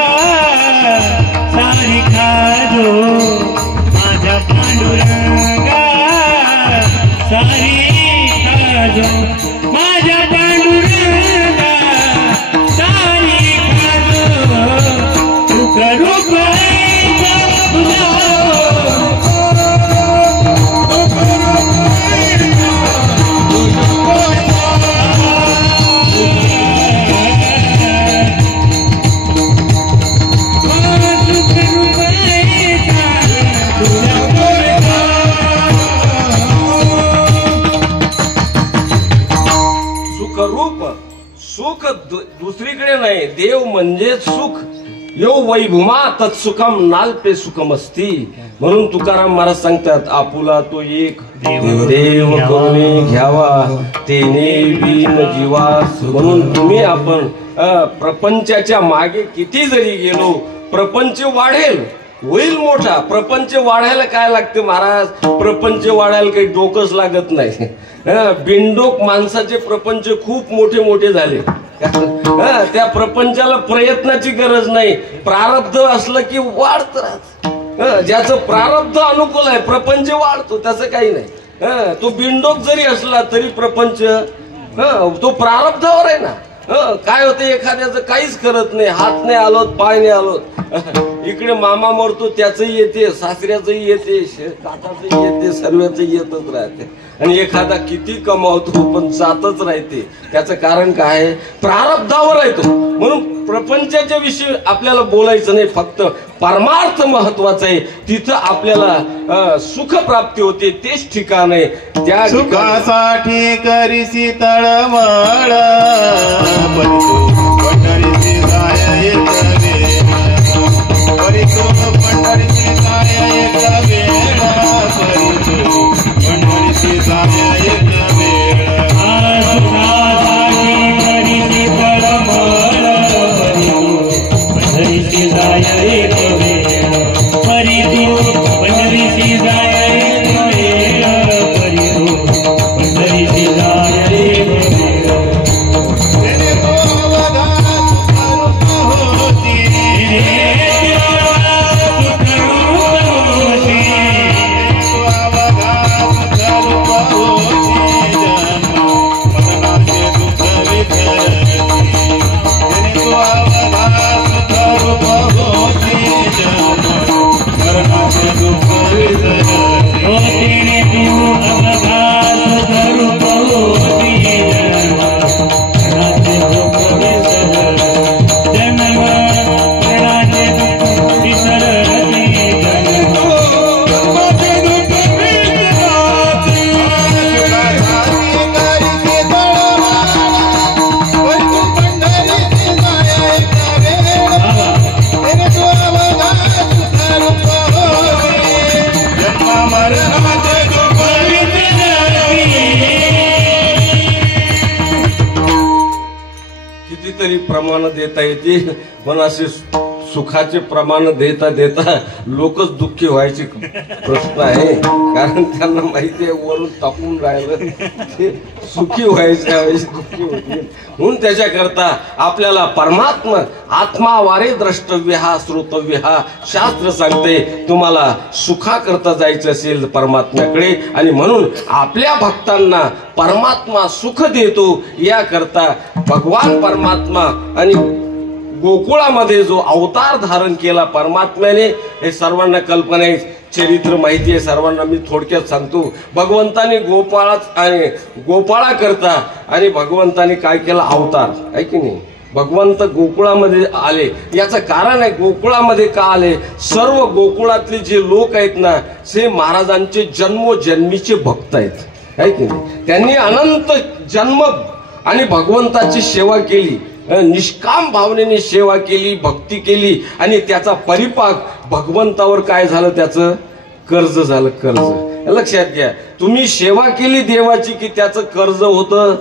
सारी खाजो, माझ्या पांडुरंगा सारी खाजो, माझ्या पांडुरंगा सारी खाजो. सुख रूप सुख दुसरीकडे नाही, देव म्हणजे सुख. यो वैभुमा तत्सुखम नाल्पे सुखम असती. म्हणून तुकाराम महाराज सांगतात, आपुला तो एक देव करुणी घ्यावा, तेने बीन जीवा. म्हणून तुम्ही आपण प्रपंचाच्या मागे किती जरी गेलो, प्रपंच वाढेल, होईल मोठा. प्रपंच वाढायला काय लागते महाराज? प्रपंच वाढायला काही डोकंच लागत नाही. बिनडोक माणसाचे प्रपंच खूप मोठे मोठे झाले. त्या प्रपंचाला प्रयत्नाची गरज नाही. प्रारब्ध असलं की वाढत राहत. ज्याचं प्रारब्ध अनुकूल आहे प्रपंच वाढतो, त्याचं काही नाही. तो बिनडोक जरी असला तरी प्रपंच तो प्रारब्धावर आहे ना. काय होते, एखाद्याचं काहीच करत नाही, हात नाही आलोत, पाय नाही आलोत. इकडे मामा मरतो त्याचंही येते, सासऱ्याचंही येते, काकाचंही येते, सर्वांचंही येतच राहते. आणि एखादा किती कमावतो पण जातच राहते. त्याचं कारण काय आहे? प्रारब्धावर आहे तो. म्हणून प्रपंचाच्या विषयी आपल्याला बोलायचं नाही, फक्त परमार्थ महत्वाचं आहे. तिथं आपल्याला सुख प्राप्ती होते, तेच ठिकाण आहे. त्या सुखासाठी करीसी तळमळ, पंढरीची जाय एक वेळ, पंढरीची जाय एक वेळ, पंढरीची जाय एक वेळ. सुखासाठी करीसी तळमळ, पंढरीची जाय एक वेळ, पंढरीची जाय एक वेळ, पंढरीची जाय एक वेळ. चरणात पवित्र कितीतरी प्रमाण देता येतील पण असे सुखाचे प्रमाण देता देता लोकच दुःखी व्हायचे प्रश्न आहे. कारण त्यांना माहिती आहे वरून तापून राहिलं ते सुखी व्हायचे ऐवजी दुःखी होतील. म्हणून त्याच्याकरता आपल्याला परमात्मा आत्मा वारे द्रष्टव्य हा श्रोतव्य हा शास्त्र सांगते. तुम्हाला सुखाकरता जायचं असेल परमात्म्याकडे आणि म्हणून आपल्या भक्तांना परमात्मा सुख देतो. याकरता भगवान परमात्मा आणि गोकुळामध्ये जो अवतार धारण केला परमात्म्याने हे सर्वांना कल्पना आहे. चरित्र माहिती आहे सर्वांना. मी थोडक्यात सांगतो. भगवंताने गोपाळा करता आणि भगवंताने काय केला अवतार आहे की नाही. भगवंत गोकुळामध्ये आले याचं कारण आहे. गोकुळामध्ये का आले. सर्व गोकुळातले जे लोक आहेत ना ते महाराजांचे जन्मोजन्मीचे भक्त आहेत आहे की नाही. त्यांनी अनंत जन्म आणि भगवंताची सेवा केली. निष्काम भावनेने सेवा केली भक्ती केली आणि त्याचा परिपाक भगवंतावर काय झालं त्याचं कर्ज झालं. कर्ज लक्षात घ्या. तुम्ही सेवा केली देवाची की त्याचं कर्ज होतं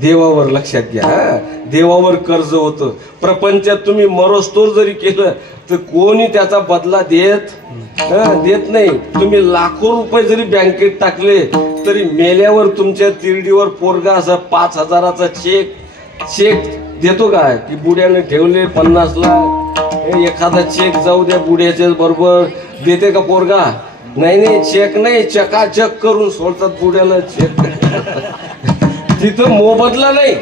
देवावर. लक्षात घ्या देवावर कर्ज होतं. प्रपंचात तुम्ही मरोस्तोर जरी केलं तर कोणी त्याचा बदला देत नाही. तुम्ही लाखो रुपये जरी बँकेत टाकले तरी मेल्यावर तुमच्या तिरडीवर पोरगा असा 5,000चा चेक देतो का की बुड्याने ठेवले 50 लाख एखादा चेक जाऊ द्या बुड्याच्या बरोबर देते का पोरगा. नाही चेक नाही चकाचक करून सोडतात बुड्याला चेक. तिथं मोबदला नाही.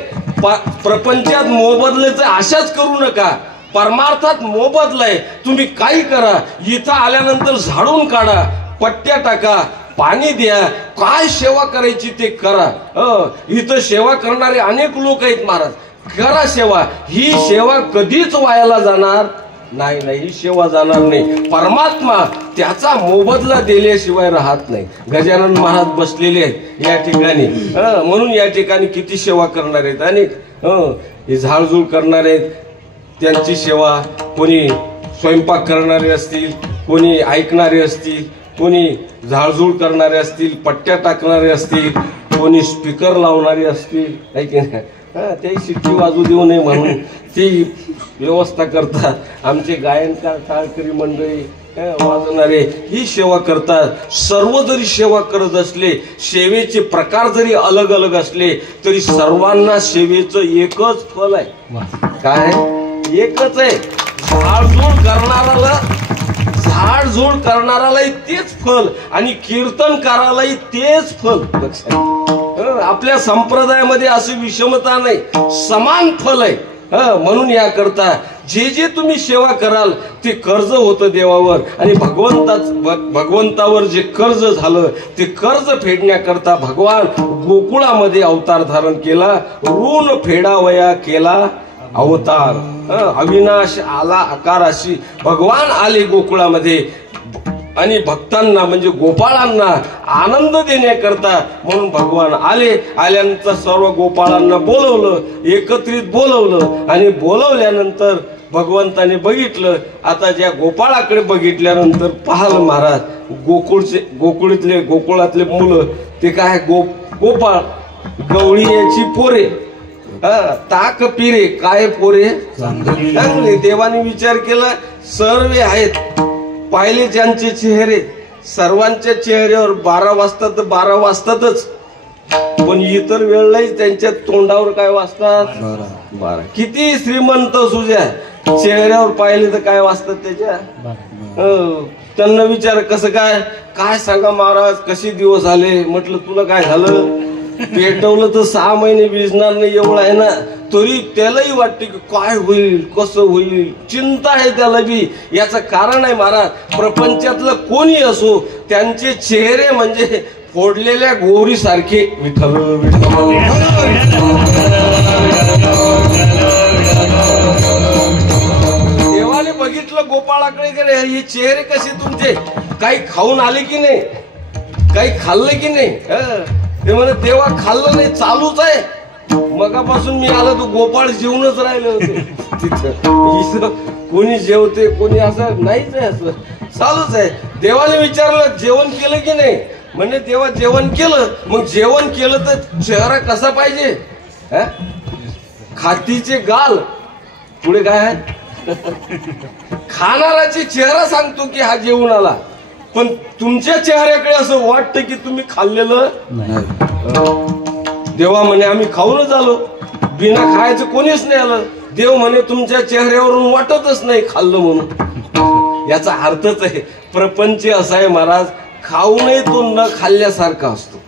प्रपंचात मोबदल्याचं आशाच करू नका. परमार्थात मोबदला आहे. तुम्ही काही करा. इथं आल्यानंतर झाडून काढा पट्ट्या टाका पाणी द्या काय सेवा करायची ते करा. इथं सेवा करणारे अनेक लोक आहेत महाराज. करा सेवा. ही सेवा कधीच वायाला जाणार नाही. ही सेवा जाणार नाही. परमात्मा त्याचा मोबदला दिल्याशिवाय राहत नाही. गजानन महाराज बसलेले आहेत या ठिकाणी. म्हणून या ठिकाणी किती सेवा करणार आहेत अनेक. हे झाडझूड करणारे आहेत त्यांची सेवा. कोणी स्वयंपाक करणारे असतील कोणी ऐकणारे असतील कोणी झाडझूड करणारे असतील पट्ट्या टाकणारे असतील कोणी स्पीकर लावणारे असतील आहे की नाही. ते शिट्टी वाजू देऊ नये म्हणून ती व्यवस्था करतात. आमचे गायनकार टाळकरी मंडळी वाजवणारे ही सेवा करतात. सर्व जरी सेवा करत असले सेवेचे प्रकार जरी अलग अलग असले तरी सर्वांना सेवेचं एकच फल आहे. काय एकच आहे. झाडझूड करणारालाही तेच फल आणि कीर्तनकारालाही तेच फल. लक्षात आपल्या संप्रदायामध्ये अशी विषमता नाही समान फल आहे. म्हणून याकरता जे तुम्ही सेवा कराल ते कर्ज होतं देवावर आणि भगवंतावर जे कर्ज झालं ते कर्ज फेडण्याकरता भगवान गोकुळामध्ये अवतार धारण केला. ऋण फेडावया केला अवतार. अविनाश आला आकाराशी भगवान आले गोकुळामध्ये आणि भक्तांना म्हणजे गोपाळांना आनंद देण्याकरता म्हणून भगवान आले. आल्यानंतर सर्व गोपाळांना बोलवलं एकत्रित बोलवलं आणि बोलवल्यानंतर भगवंताने बघितलं. आता ज्या गोपाळाकडे बघितल्यानंतर पाहिलं महाराज गोकुळातले मुलं ते काय गोपाळ गवळीची पोरे ताक पिरे काय पोरे चांगले. देवाने विचार केला सर्व आहेत पाहिले ज्यांचे चेहरे सर्वांच्या चेहऱ्यावर 12 वाजता तर 12 वाजतातच पण इतर वेळेलाही त्यांच्या तोंडावर काय वाजतात 12. किती श्रीमंत सुद्या चेहऱ्यावर पाहिले तर काय वाजतात त्याच्या. त्यांना विचार कसं काय सांगा महाराज कसे दिवस आले. म्हटलं तुला काय झालं पेटवलं तर 6 महिने भिजणार नाही एवढं आहे ना. तरी त्यालाही वाटते की काय होईल कसं होईल चिंता आहे त्याला बी. याचं कारण आहे महाराज प्रपंचातलं कोणी असो त्यांचे चेहरे म्हणजे फोडलेल्या गोरी सारखे. विठ्ठल विठ्ठल देवाने बघितलं गोपाळाकडे गेले हे चेहरे कसे तुमचे काही खाऊन आले की नाही काही खाल्लं की नाही. ते म्हणे देवा खाल्लं नाही चालूच आहे मगापासून मी आलो तो गोपाळ जेवूनच राहिले होते तिथं. कोणी जेवते कोणी असं नाहीच आहे असं चालूच आहे. देवाने विचारलं जेवण केलं की नाही, म्हणजे देवा जेवण केलं. मग जेवण केलं तर चेहरा कसा पाहिजे? खातीचे गाल पुढे काय आहे? खाणाराचे चेहरा सांगतो की हा जेवून आला, पण तुमच्या चेहऱ्याकडे असं वाटतं की तुम्ही खाल्लेलं नाही. देवा म्हणे आम्ही खाऊनच आलो, बिना खायचं कोणीच नाही आलं. देव म्हणे तुमच्या चेहऱ्यावरून वाटतच नाही खाल्लं म्हणून. याचा अर्थच आहे प्रपंच असा आहे महाराज, खाऊनही तो न खाल्ल्यासारखा असतो.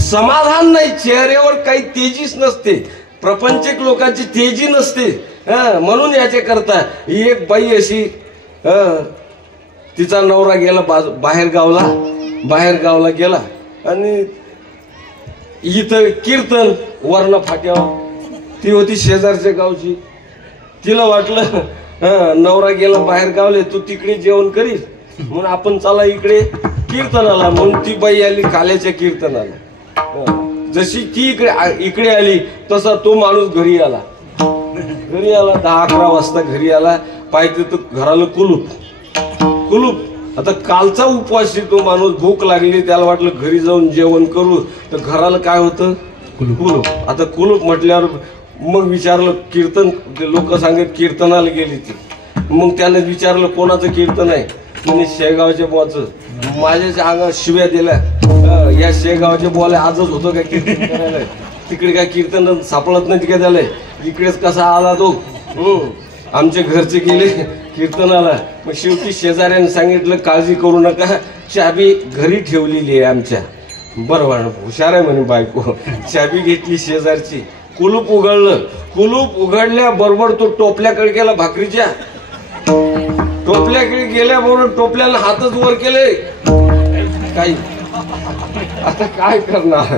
समाधान नाही, चेहऱ्यावर काही तेजीच नसते. प्रपंचिक लोकांची तेजी नसते. म्हणून याच्या करता एक बाई अशी तिचा नवरा गेला बाहेर गावला गेला आणि इथं कीर्तन वर्ण फाट्यावर. ती होती शेजारच्या गावची. तिला वाटलं नवरा गेला बाहेर गावले, तू तिकडे जेवण करीस म्हणून आपण चला इकडे कीर्तनाला. म्हणून ती बाई आली काल्याच्या कीर्तनाला. जशी ती इकडे आली तसा तो माणूस घरी आला 10-11 वाजता घरी आला. पाहिजे तर घराला कुलूप. आता कालचा उपवासी तो माणूस, भूक लागली, त्याला वाटलं घरी जाऊन जेवण करू, तर घराला काय होतं? कुलूप. आता कुलूप म्हटल्यावर मग विचारलं कीर्तन, लोक सांगत कीर्तनाला गेली ती. मग त्याने विचारलं कोणाचं कीर्तन आहे? म्हणजे शेगावच्या बुवाचं. माझ्या अंगात शिव्या दिल्या, या शेगावच्या बुवाला आजच होतं काय कीर्तन करायला? तिकडे काय कीर्तन सापडत नाही काय त्याला? इकडेच कसा आला तो? आमच्या घरचे गेले कीर्तनाला. मग शेवटी शेजाऱ्याने सांगितलं काळजी करू नका, चाबी घरी ठेवलेली आहे आमच्या. बरोबर, हुशार आहे म्हणे बायको. चाबी घेतली शेजारची, कुलूप उघडलं. कुलूप उघडल्याबरोबर तो टोपल्याकडे गेला भाकरीच्या. टोपल्याकडे गेल्याबरोबर टोपल्याला हातच वर केले. काही आता काय करणार?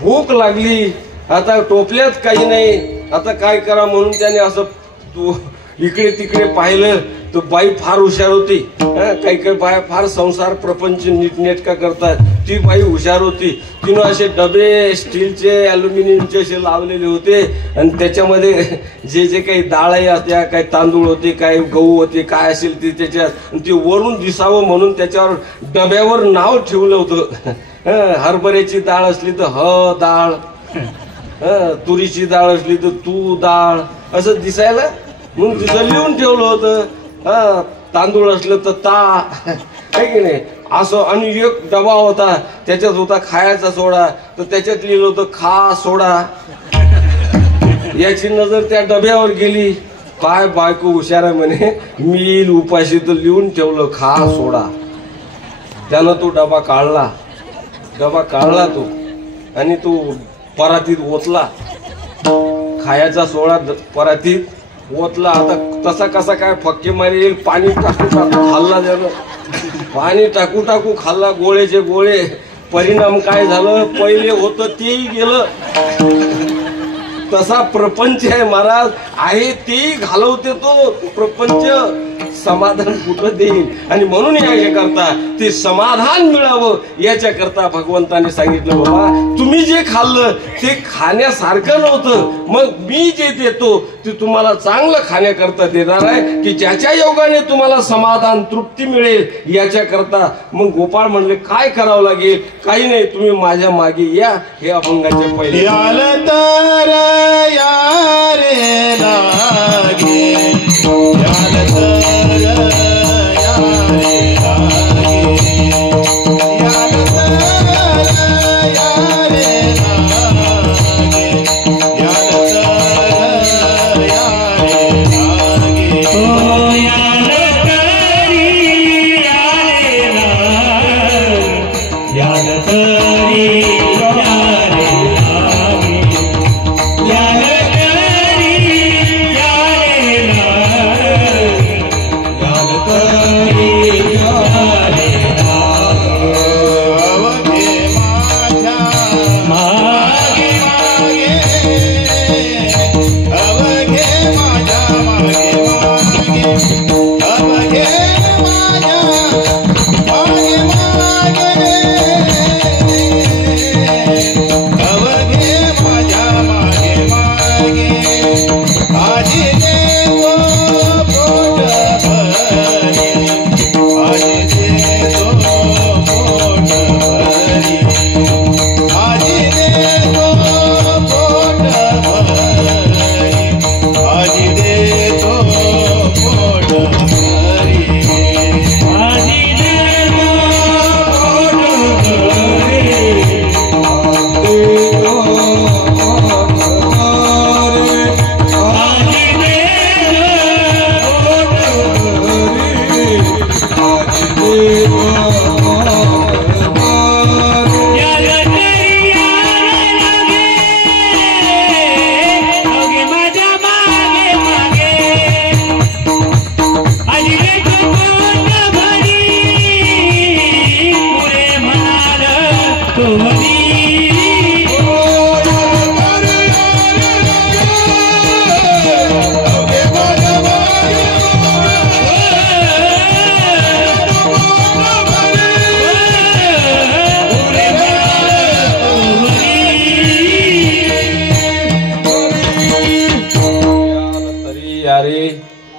भूक लागली, आता टोपल्यात काही नाही, आता काय करा म्हणून त्याने असं इकडे तिकडे पाहिलं. तर बाई फार हुशार होती. काही बाया फार संसार प्रपंच नीटनेटका करतात. ती बाई हुशार होती. तिनं असे डबे स्टीलचे अल्युमिनियमचे असे लावलेले होते आणि त्याच्यामध्ये जे काही डाळही असत्या, काही तांदूळ होते, काही गहू होते, काय असेल ते त्याच्यात. ते वरून दिसावं म्हणून त्याच्यावर डब्यावर नाव ठेवलं होतं. हरभऱ्याची डाळ असली तर डाळ, तुरीची डाळ असली तर तू डाळ, असं दिसायला म्हणून तिथं लिहून ठेवलं होतं. तांदूळ असलं तर ता, आहे की नाही असं. आणि एक डबा होता, त्याच्यात होता खायचा सोडा, तर त्याच्यात लिहिलं होतं खा सोडा. याची नजर त्या डब्यावर गेली. काय बायको हुशार आहे म्हणे, मी उपाशी तर लिहून ठेवलं खा सोडा. त्यानं तो डबा काढला तो आणि तो परातीत ओतला. खायचा सोडा परातीत ओतला. आता तसा कसा काय फक्के मारेल, पाणी टाकू खाल्ला त्यानं. पाणी टाकू खाल्ला, गोळेचे गोळे. परिणाम काय झालं? पहिले होतं तेही गेलं. तसा प्रपंच आहे महाराज, आहे तेही घालवते तो प्रपंच. समाधान कुठं देईल? आणि म्हणून या करता ते समाधान मिळावं याच्या करता भगवंताने सांगितलं बाबा तुम्ही जे खाल्लं ते खाण्यासारखं नव्हतं, मग मी जे देतो ते तुम्हाला चांगलं खाण्याकरता देणार आहे की ज्याच्या योगाने तुम्हाला समाधान तृप्ती मिळेल याच्या करता. मग गोपाळ म्हणले काय करावं लागेल? काही नाही, तुम्ही माझ्या मागे या. हे अभंगाचे पहिले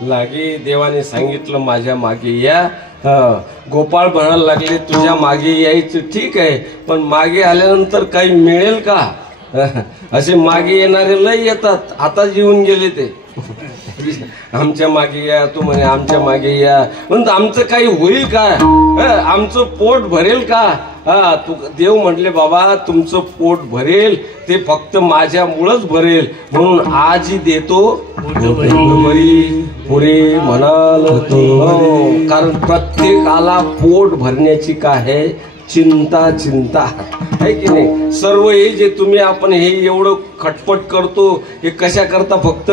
लागे देवाने सांगितलं माझ्या मागे या. गोपाळ म्हणायला लागले तुझ्या मागे यायचं ठीक आहे, पण मागे आल्यानंतर काही मिळेल का? असे मागे येणारे लय येतात, आता येऊन गेले ते. आमच्या मागे या, तू म्हणे आमच्या मागे या, म्हणून आमचं काही होईल का? आमचं पोट भरेल का? तू देव म्हटले बाबा तुमचं पोट भरेल, ते फक्त माझ्यामुळंच भरेल, म्हणून आजही देतो बरी पुरे म्हणाल. कारण प्रत्येकाला पोट भरण्याची काय आहे चिंता आहे की नाही. सर्व हे जे तुम्ही आपण हे एवढं खटपट करतो हे कशा करता? फक्त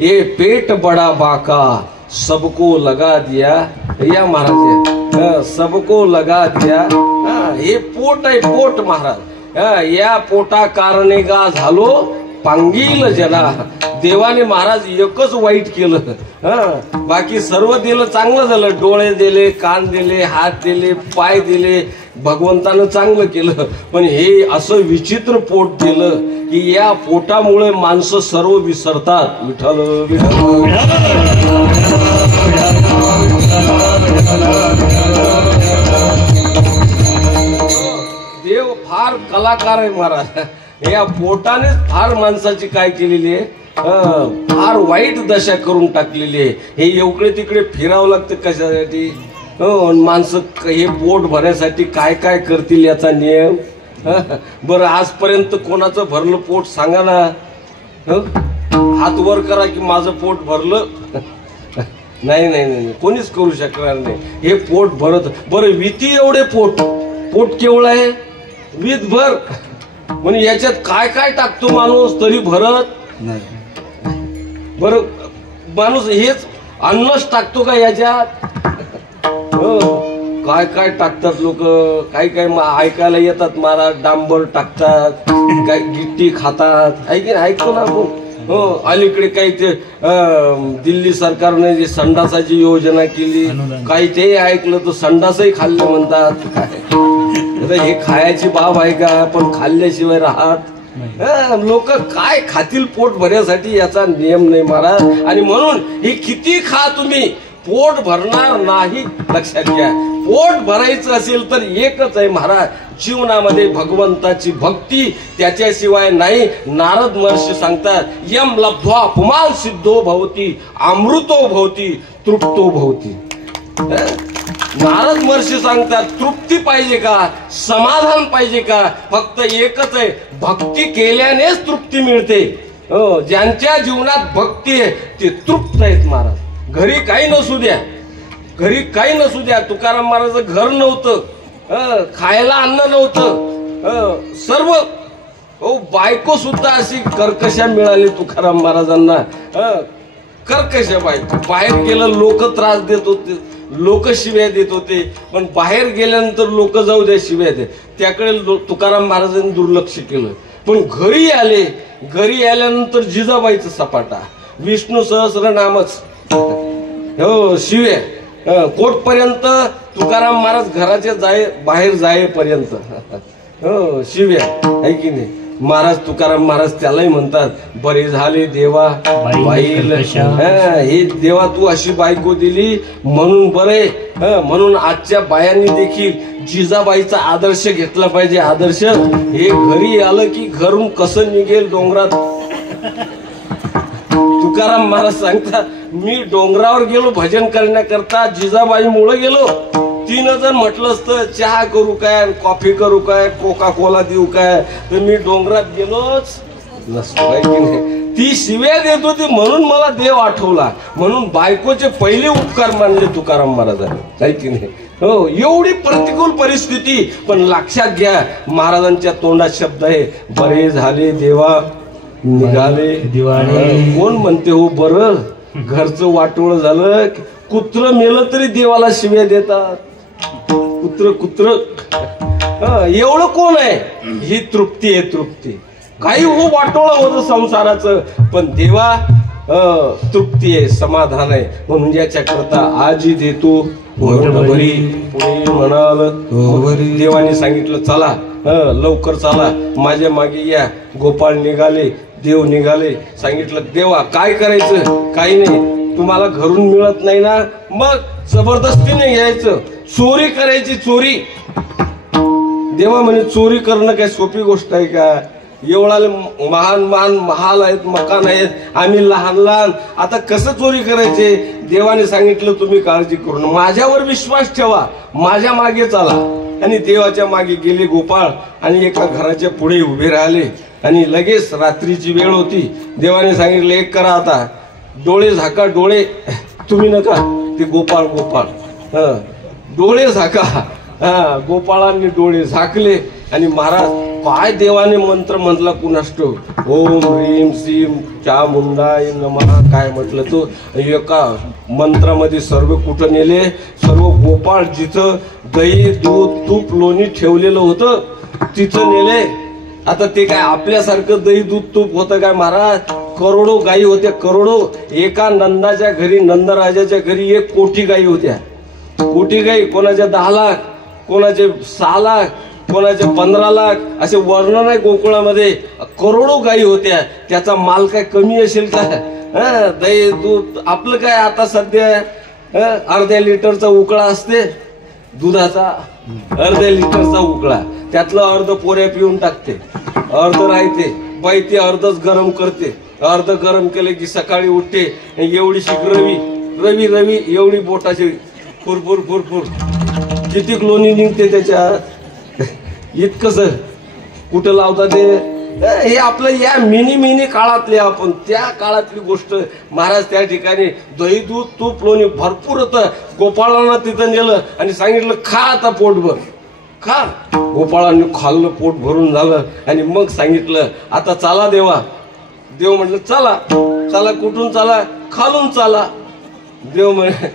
ये पेट बडा बाका सबको लगा दिया. या महाराज सबको लगा दिया. हे पोट आहे पोट महाराज. या पोटा कारणे गा झालो पांगील जना. देवाने महाराज एकच वाईट केलं, बाकी सर्व दिलं चांगलं झालं. डोळे दिले, कान दिले, हात दिले, पाय दिले, भगवंतानं चांगलं केलं. पण हे असं विचित्र पोट दिलं की या पोटामुळे माणसं सर्व विसरतात. विठ्ठल विठ्ठल देव फार कलाकार आहे महाराज. या पोटानेच फार माणसाची काय केलेली आहे, फार वाईट दशा करून टाकलेली आहे. हे एवढे तिकडे फिरावं लागतं कशासाठी? माणसं हे पोट भरण्यासाठी काय काय करतील याचा नियम. बरं आजपर्यंत कोणाचं भरलं पोट सांगा ना. हात वर करा की माझं पोट भरलं. नाही नाही नाही कोणीच करू शकणार नाही. हे पोट भरत. बरं विती एवढे पोट केवढं आहे? वीत भर. म्हणजे याच्यात काय काय टाकतो माणूस तरी भरत नाही. बरं माणूस हेच अन्नच टाकतो का याच्यात? काय काय टाकतात लोक. काय काय ऐकायला येतात महाराज. डांबर टाकतात, काय गिट्टी खातात, ऐकतो ना आपण. अलीकडे काही ते दिल्ली सरकारने जे संडासाची योजना केली, काही ते ऐकलं तर संडासही खाल्ले म्हणतात. काय हे खायची बाब आहे का? पण खाल्ल्याशिवाय राहत लोक काय खातील पोट भरण्यासाठी याचा नियम नाही महाराज. आणि म्हणून हे किती खा तुम्ही पोट भरणार नाही. लक्षात घ्या, पोट भरायचं असेल तर एकच आहे महाराज, जीवनामध्ये भगवंताची भक्ती, त्याच्याशिवाय नाही. नारद महर्षी सांगतात यम लब्ध्वा पुमान सिद्धो भवती अमृतो भवती तृप्तो भवती. नारद महर्षी सांगतात तृप्ती पाहिजे का, समाधान पाहिजे का? फक्त एकच आहे, भक्ती केल्यानेच तृप्ती मिळते. ज्यांच्या जीवनात भक्ती आहे ते तृप्त आहेत महाराज. घरी काही नसू द्या, घरी काही नसू द्या. तुकाराम महाराजांचं घर नव्हतं, खायला अन्न नव्हतं, सर्व बायको सुद्धा अशी कर्कशा मिळाली तुकाराम महाराजांना. कर्कशा बायको. बाहेर गेलं लोक त्रास देत होते, लोक शिव्या देत होते. पण बाहेर गेल्यानंतर लोक जाऊ द्या शिव्या दे, त्याकडे तुकाराम महाराजांनी दुर्लक्ष केलं. पण घरी आले, घरी आल्यानंतर जिजाबाईचं सपाटा, विष्णू सहस्रनामच, शिव्या कोटपर्यंत. तुकाराम महाराज घराच्या बाहेर जायपर्यंत शिव्या आहे की नाही. महाराज तुकाराम महाराज त्यालाही म्हणतात बरे झाले देवा बाईल. हे देवा तू अशी बायको दिली म्हणून बरे. म्हणून आजच्या बायांनी देखील जिजाबाईचा आदर्श घेतला पाहिजे. आदर्श हे घरी आलं की घरून कसं निघेल डोंगरात. तुकाराम महाराज सांगतात मी डोंगरावर गेलो भजन करण्याकरता, जिजाबाईमुळे गेलो. 3 जण म्हटलं असतं चहा करू काय, कॉफी करू काय, कोका कोला देऊ काय, तर मी डोंगरात गेलोच नसतो. की नाही. ती शिव्या देत होती म्हणून मला देव आठवला. म्हणून बायकोचे पहिले उपकार मानले तुकाराम महाराजांनी. काय की नाही. एवढी प्रतिकूल परिस्थिती, पण लक्षात घ्या महाराजांच्या तोंडात शब्द आहे बरे झाले देवा निघाले दिवाळे. कोण म्हणते हो बरं? घरचं वाटोळ झालं, कुत्र मेलं तरी देवाला शिव्या देतात. कुत्र एवढं कोण आहे? ही तृप्ती आहे तृप्ती. काही हो वाटोळ होतं संसाराचं, पण देवा तृप्ती आहे, समाधान आहे. म्हणून याच्या करता आजही देतो भरी पुढे म्हणाल. देवाने सांगितलं चला लवकर चला माझ्या मागे या. गोपाळ निघाले, देव निघाले. सांगितलं देवा काय करायचं? काही नाही, तुम्हाला घरून मिळत नाही ना, मग जबरदस्तीने घ्यायचं, चोरी करायची, चोरी. देवा म्हणे चोरी करणं काय सोपी गोष्ट आहे का? एवढा महान महान महाल आहेत, मकान आहेत, आम्ही लहान लहान, आता कसं चोरी करायचे? देवाने सांगितलं तुम्ही काळजी करू नका, माझ्यावर विश्वास ठेवा, माझ्या मागे चाला. आणि देवाच्या मागे गेले गोपाळ आणि एका घराच्या पुढे उभे राहिले. आणि लगेच रात्रीची वेळ होती. देवाने सांगितलं एक करा, आता डोळे झाका, डोळे तुम्ही नका, ते गोपाळ गोपाळ डोळे झाका. गोपाळांनी डोळे झाकले आणि महाराज काय देवाने मंत्र म्हटला कुणाष्टो, ओम ह्रीम श्रीम चामुंडाय नमः, काय म्हटलं तो एका मंत्रामध्ये सर्व कुठं नेले, सर्व गोपाळ जिथं दही दूध तूप लोणी ठेवलेलं होतं तिथं नेले. आता ते काय आपल्यासारखं दही दूध तूप होतं काय महाराज? करोडो गायी होत्या, करोडो. एका नंदाच्या घरी, नंदराजाच्या घरी 1 कोटी गायी होत्या. कोटी गायी, कोणाच्या 10 लाख, कोणाचे 6 लाख, कोणाचे 15 लाख, असे वर्णन आहे गोकुळामध्ये. करोडो गायी होत्या. त्याचा माल काय कमी असेल का? दही दूध आपलं काय आता सध्या अर्ध्या लिटरचा उकळा असते दुधाचा, अर्ध्या लिटरचा उकळा, त्यातलं अर्ध पोऱ्या पिऊन टाकते, अर्ध राहते, बाई ते अर्धच गरम करते, अर्ध गरम केले की सकाळी उठते, एवढीशी रवी रवी एवढी बोटाची फुरफुर फुरफुर, किती लोणी निघते त्याच्यात, इतकंच. कुठं लावता ते? हे आपलं या मिनी काळातले, आपण त्या काळातली गोष्ट. महाराज त्या ठिकाणी दही दूध तूप लोणी भरपूर होतं. गोपाळांना तिथं नेलं आणि सांगितलं खा आता पोटभर खा. गोपाळांनी खाल्लं, पोट भरून झालं. आणि मग सांगितलं आता चाला देवा. देव म्हटलं चला. चला कुठून चाला? खालून चाला. देव म्हणे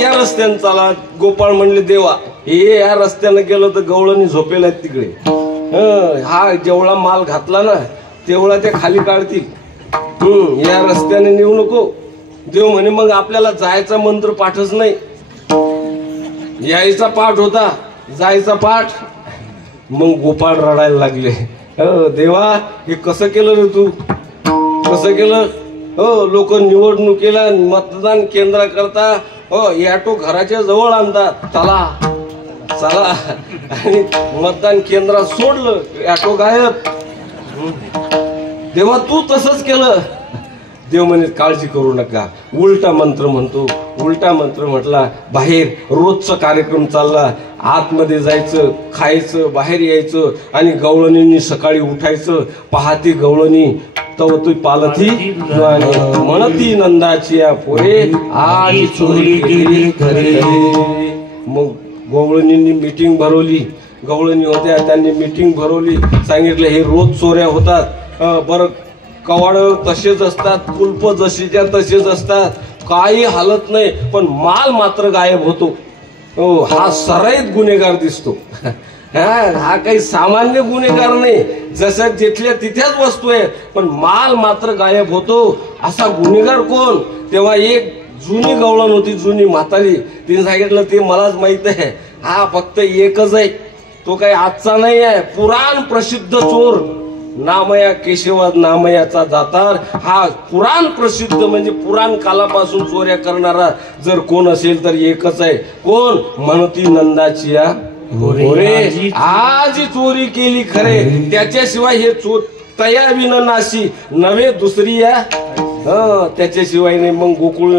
या रस्त्याने चाला. गोपाळ म्हणले देवा हे या रस्त्यानं गेलं तर गवळणी झोपेल आहेत तिकडे, हा जेवढा माल घातला ना तेवढा ते खाली काढतील, या रस्त्याने नेऊ नको. देव म्हणे मग आपल्याला जायचा मंत्र पाठच नाही, यायचा पाठ होता, जायचा पाठ. मग गोपाळ रडायला लागले, देवा हे कसं केलं रे तू, कसं केलं? हो लोक निवडणुकीला मतदान केंद्राकरता ऑटो घराच्या जवळ आणतात, चला चला, आणि मतदान केंद्रात सोडलं, ऑटो गायब. देवा तू तसंच केलं. देव म्हणे काळजी करू नका, उलटा मंत्र म्हणतो. उलटा मंत्र म्हटला, बाहेर रोजचा कार्यक्रम चालला, आतमध्ये जायचं, खायचं, बाहेर यायचं, आणि गवळणींनी सकाळी उठायचं, पहाती गवळणी तव तू पालथी म्हणती नंदाची पोरे आज चोरी केली खरे. मग गवळणींनी मीटिंग भरवली, गवळणी होत्या त्यांनी मीटिंग भरवली, सांगितलं हे रोज चोऱ्या होतात, बरं कवाड तसेच असतात, कुलप जशीच्या तसेच असतात, काही हालत नाही, पण माल मात्र गायब होतो. हा सराईत गुन्हेगार दिसतो. हा काही सामान्य गुन्हेगार नाही, जसं जिथल्या तिथेच वस्तू आहे, पण माल मात्र गायब होतो. असा गुन्हेगार कोण? तेव्हा एक जुनी गवळण होती, जुनी म्हातारी, तिने सांगितलं ते मलाच माहित आहे, हा फक्त एकच आहे, तो काही आजचा नाही आहे, पुराण प्रसिद्ध चोर नामया केशवाद नामयाचा जातार. हा पुराण प्रसिद्ध म्हणजे पुराण कालापासून चोऱ्या करणारा जर कोण असेल तर एकच आहे. कोण? म्हणती नंदाची पोरे आज चोरी केली खरे, त्याच्याशिवाय हे चोर तया विन नाशी नव्हे दुसरी या, त्याच्याशिवाय नाही. मग गोकुळ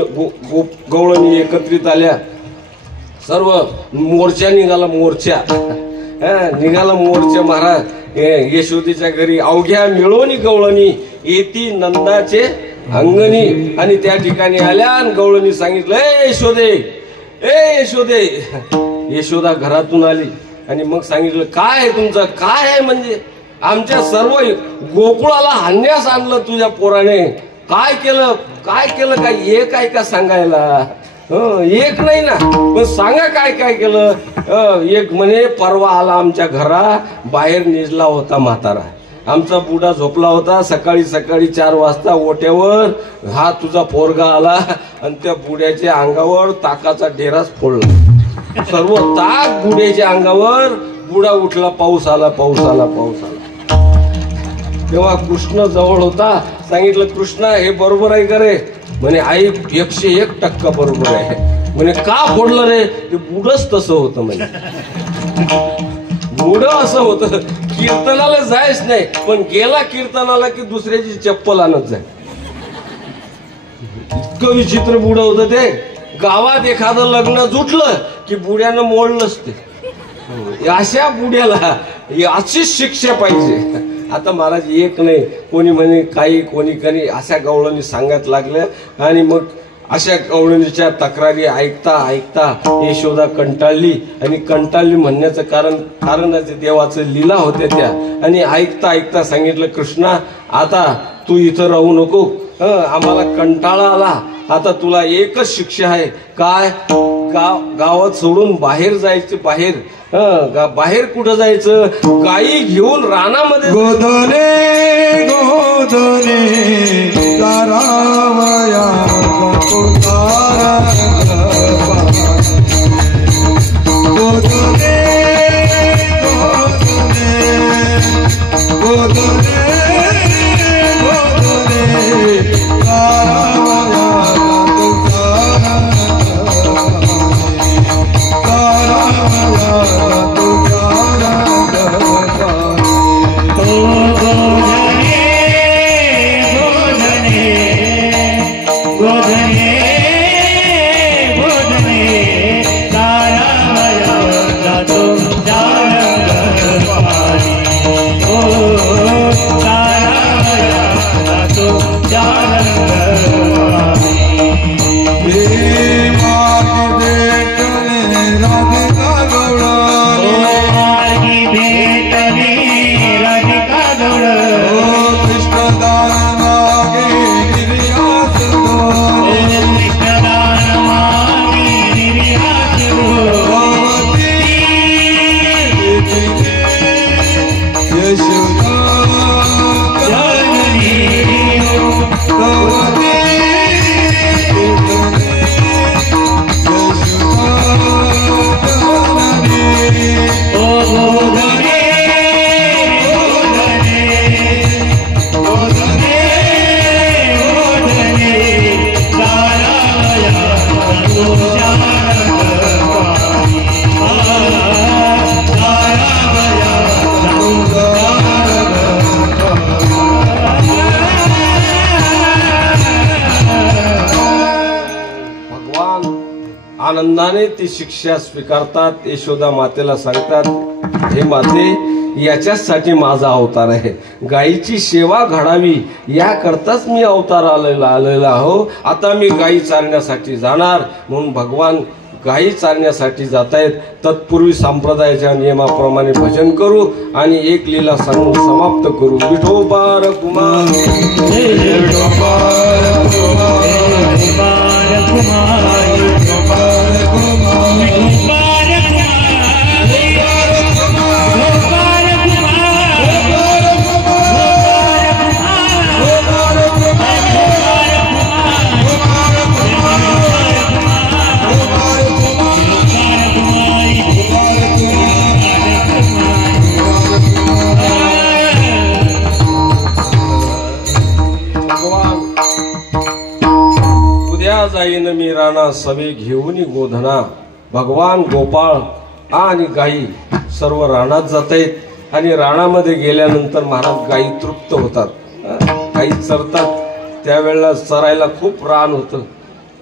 गवळणी एकत्रित आल्या, सर्व मोर्चा निघाला, मोर्चा निघाला मोर्चा. महाराज यशोदेच्या घरी अवघ्या मिळवणी गवळणी येती नंदाचे अंगणी, आणि त्या ठिकाणी आल्या आणि गवळणी सांगितलं ए यशोदे, ए यशोदे. यशोदा घरातून आली आणि मग सांगितलं काय आहे तुमचं, काय आहे? म्हणजे आमच्या सर्व गोकुळाला हाणण्यास आणलं तुझ्या पोराने, काय केलं, काय केलं? काय एक आहे का सांगायला? एक नाही ना, पण सांगा काय काय केलं. एक म्हणे परवा आला आमच्या घरा, बाहेर निजला होता म्हातारा, आमचा बुडा झोपला होता, सकाळी 4 वाजता ओट्यावर हा तुझा पोरगा आला आणि त्या बुड्याच्या अंगावर ताकाचा ढेराच फोडला, सर्व ताक बुड्याच्या अंगावर. बुडा उठला, पाऊस आला, पाऊस आला, पाऊस आला. तेव्हा कृष्ण जवळ होता, सांगितलं कृष्णा हे बरोबर आहे का रे? म्हणे आई 101% बरोबर आहे. म्हणे का फोडलं रे? ते बुडच तसं होतं म्हणे. बुड असं होतं, कीर्तनाला जायच नाही, पण गेला कीर्तनाला की दुसऱ्याची चप्पल आणत जाय. इतकं विचित्र बुड होतं ते. गावात एखादं लग्न जुटलं की बुड्यानं मोडलंच ते. अशा बुड्याला अशीच शिक्षा पाहिजे. आता महाराज एक नाही, कोणी म्हणे काही, कोणी काही अशा गवळणी सांगत लागल्या आणि मग अशा गवळणीच्या तक्रारी ऐकता ऐकता यशोदा कंटाळली. आणि कंटाळली म्हणण्याचं कारणच देवाचं लीला होत्या त्या. आणि ऐकता ऐकता सांगितलं, कृष्णा आता तू इथं राहू नको, आम्हाला कंटाळा आला. आता तुला एकच शिक्षा आहे. काय? गावात सोडून बाहेर जायचं. बाहेर कुठं जायचं? गाई घेऊन रानामध्ये. गोधने गोधने तारावया गोधने गोधने गोधने गोधने तारावया आनंदाने ती शिक्षा स्वीकारतात. यशोदा मातेला सांगतात, हे माते, याच्यासाठी माझा अवतार आहे. गायीची सेवा घडावी याकरताच मी अवतार आलेला आहो. आता मी गायी चारण्यासाठी जाणार. म्हणून भगवान गायी चारण्यासाठी जात आहेत. तत्पूर्वी संप्रदायाच्या नियमाप्रमाणे भजन करू आणि एक लीला सांगून समाप्त करू. विठोबा कुमार जाईन मी राणा सवे घेऊन गोधना. भगवान गोपाळ आणि गायी सर्व रानात जात आहेत. आणि रानामध्ये गेल्यानंतर महाराज गायी तृप्त होतात. गायी चरतात. त्यावेळेला चरायला खूप रान होतं.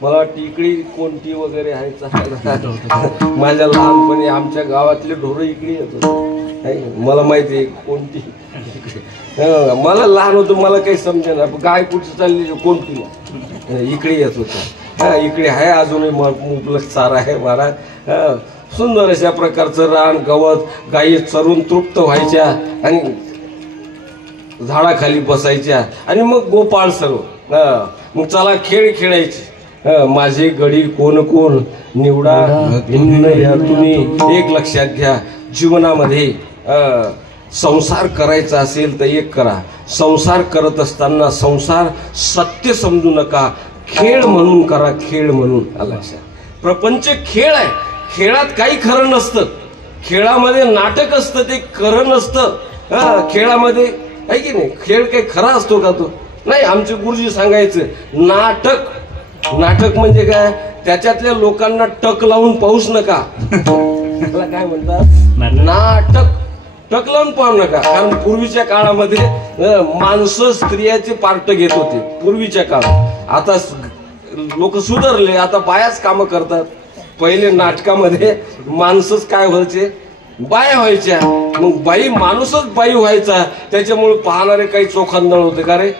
मला इकडे कोणती वगैरे आहे चरायला. माझ्या लहानपणी आमच्या गावातले ढोरं इकडे येत होते. मला माहिती आहे कोणती. मला लहान होतं, मला काही समजेना गाय कुठे चालली कोणती. इकडे येत होतं. इकडे आहे अजूनही मुबलक चारा आहे महाराज. सुंदर अशा प्रकारचं रान गवत. गायी चरून तृप्त व्हायच्या आणि झाडाखाली बसायच्या. आणि मग गोपाळ सर्व. मग चला खेळ खेळायचे. माझे गडी कोण कोण निवडा भिन्न या तुम्ही. एक लक्षात घ्या, जीवनामध्ये संसार करायचा असेल तर एक करा. संसार करत असताना संसार सत्य समजू नका. खेळ म्हणून करा. खेळ म्हणून. लक्षात, प्रपंच खेळ आहे. खेळात काही खरं नसतं. खेळामध्ये नाटक असतं, ते खरं नसतं. खेळामध्ये आहे की नाही. खेळ काही खरा असतो का तो? नाही. आमचे गुरुजी सांगायचं, नाटक नाटक म्हणजे काय? त्याच्यातल्या लोकांना टक लावून पाहूच नका. त्याला काय म्हणतात? नाटक. टक लावून पाहू नका. कारण पूर्वीच्या काळामध्ये माणसं स्त्रियाचे पार्ट घेत होते पूर्वीच्या काळात. आता लोक सुधारले, आता बायाच कामं करतात. पहिले नाटकामध्ये माणसंच काय व्हायचे? बाया व्हायच्या. मग बाई माणूसच बाई व्हायचा. त्याच्यामुळे पाहणारे काही चोखांदळ होते का रे,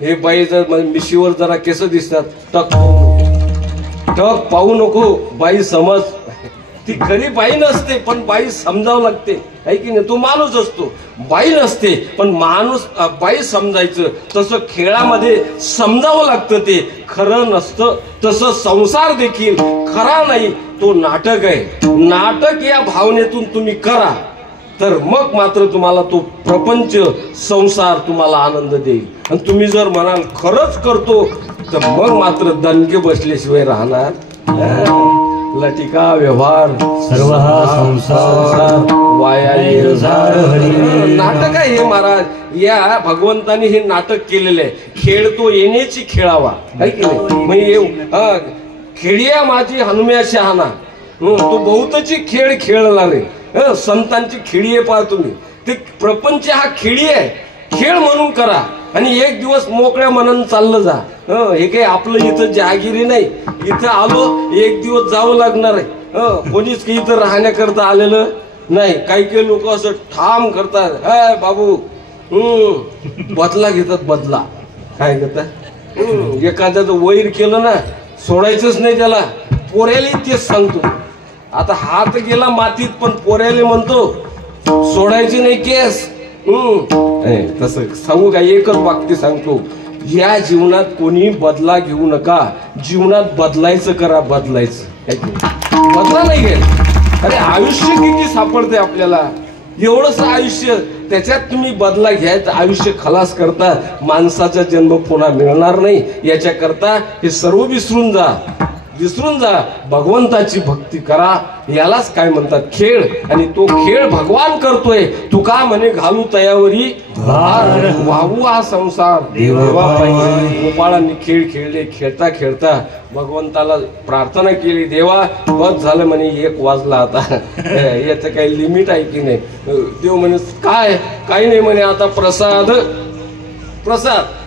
हे बाई जर मिशीवर जरा केस दिसतात, टक पाहू नको. बाई समज, ती खरी बाई नसते पण बाई समजावं लागते, आहे की नाही? तो माणूस असतो, बाई नसते पण माणूस बाई समजायचं. तसं खेळामध्ये समजावं लागतं, ते खरं नसतं. तसं संसार देखील खरा नाही, तो नाटक आहे. नाटक या भावनेतून तुम्ही करा तर मग मात्र तुम्हाला तो प्रपंच संसार तुम्हाला आनंद देईल. आणि तुम्ही जर म्हणाल खरंच करतो तर मग मात्र दणके बसल्याशिवाय राहणार. लटिका व्यवहार सर्व हा संसार वाया नाटक आहे हे महाराज. या भगवंतानी हे नाटक केलेलं आहे. खेळ तो येण्याची खेळावा, आहे की नाही? म्हणजे खेळिया माझी हनुम्या शहाणा, तो बहुतची खेळ खेळला रे. संतांची खेळी आहे पहा तुम्ही. ते प्रपंच हा खेळी आहे, खेळ म्हणून करा. आणि एक दिवस मोकळ्या मनानं चाललं जा. हे काही आपलं इथं जहागिरी नाही. इथं आलो, एक दिवस जावं लागणार आहे. कोणीच काही इथं राहण्याकरता आलेलं नाही. काही काही लोक असं ठाम करतात, हाय बाबू बदला घेतात. बदला काय घेतात? एखाद्याचं वैर केलं ना, सोडायचंच नाही त्याला. पोऱ्याला तेच सांगतो. आता हात गेला मातीत पण पोऱ्याला म्हणतो सोडायची नाही केस. तसं सांगू का? एकच वाक्य सांगतो, या जीवनात कोणी बदला घेऊ नका. जीवनात बदलायचं करा, बदलायचं. बदला नाही घ्यायचं. अरे आयुष्य किती सापडते आपल्याला, एवढंच आयुष्य, त्याच्यात तुम्ही बदला घ्यायचं. आयुष्य खलास करता. माणसाचा जन्म पुन्हा मिळणार नाही. याच्या करता हे सर्व विसरून जा, विसरून जा. भगवंताची भक्ती करा. यालाच काय म्हणतात? खेळ. आणि तो खेळ भगवान करतोय. तुका म्हणे घालू तयावरी वाहू हा संसार. गोपाळांनी खेळ खेळले. खेळता खेळता भगवंताला प्रार्थना केली, देवा बस झालं म्हणे, 1 वाजला आता, याचं काही लिमिट आहे की नाही? देव म्हणे काय? काही नाही म्हणे, आता प्रसाद.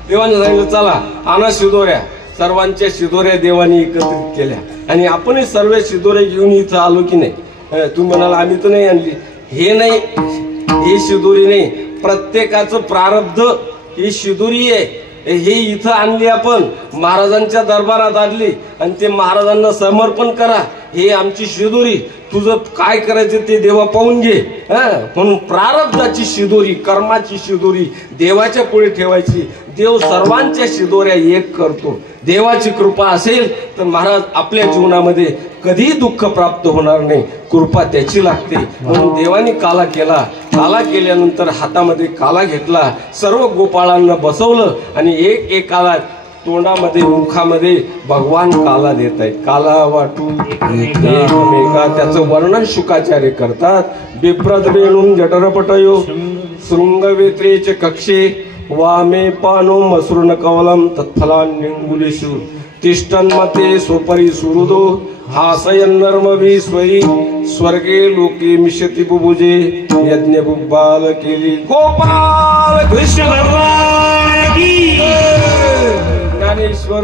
देवाने सांगितलं चला आणा शिदोऱ्या. सर्वांच्या शिदोऱ्या देवाने एकत्रित केल्या आणि आपणही सर्व शिदोऱ्या घेऊन इथं आलो की नाही? तुम्ही म्हणाल आम्ही तर नाही आणली. हे नाही, ही शिदोरी नाही, प्रत्येकाचं प्रारब्ध ही शिदोरी आहे. हे इथं आणली आपण, महाराजांच्या दरबारात आणली आणि ते महाराजांना समर्पण करा. हे आमची शिदोरी. तुझं काय करायचं ते देवा पाहून घे. म्हणून प्रारब्धाची शिदोरी, कर्माची शिदोरी देवाच्या पुढे ठेवायची. देव सर्वांच्या शिदोऱ्या एक करतो. देवाची कृपा असेल तर महाराज आपल्या जीवनामध्ये कधीही दुःख प्राप्त होणार नाही. कृपा त्याची लागते. म्हणून देवाने काला केला. काला केल्यानंतर हातामध्ये काला घेतला. सर्व गोपाळांना बसवलं आणि एकाला तोंडामध्ये मुखामध्ये भगवान काला देत आहेत. काला वाटू एकमेका. त्याचं वर्णन शुकाचार्य करतात. बिप्रद वेणून जठरपटयो शृंगवेत्रेचे कक्षे वामे पानो मसृण कवलम तत्फलान्यंगुलेषु तिष्ठन् मते स्वपरी सुहृदो हासयन्नर्मभि स्वयि स्वर्गे लोके मिष्यति बुभुजे यज्ञ बुब्बाल केली. गोपाल कृष्ण भगवान की ज्ञानेश्वर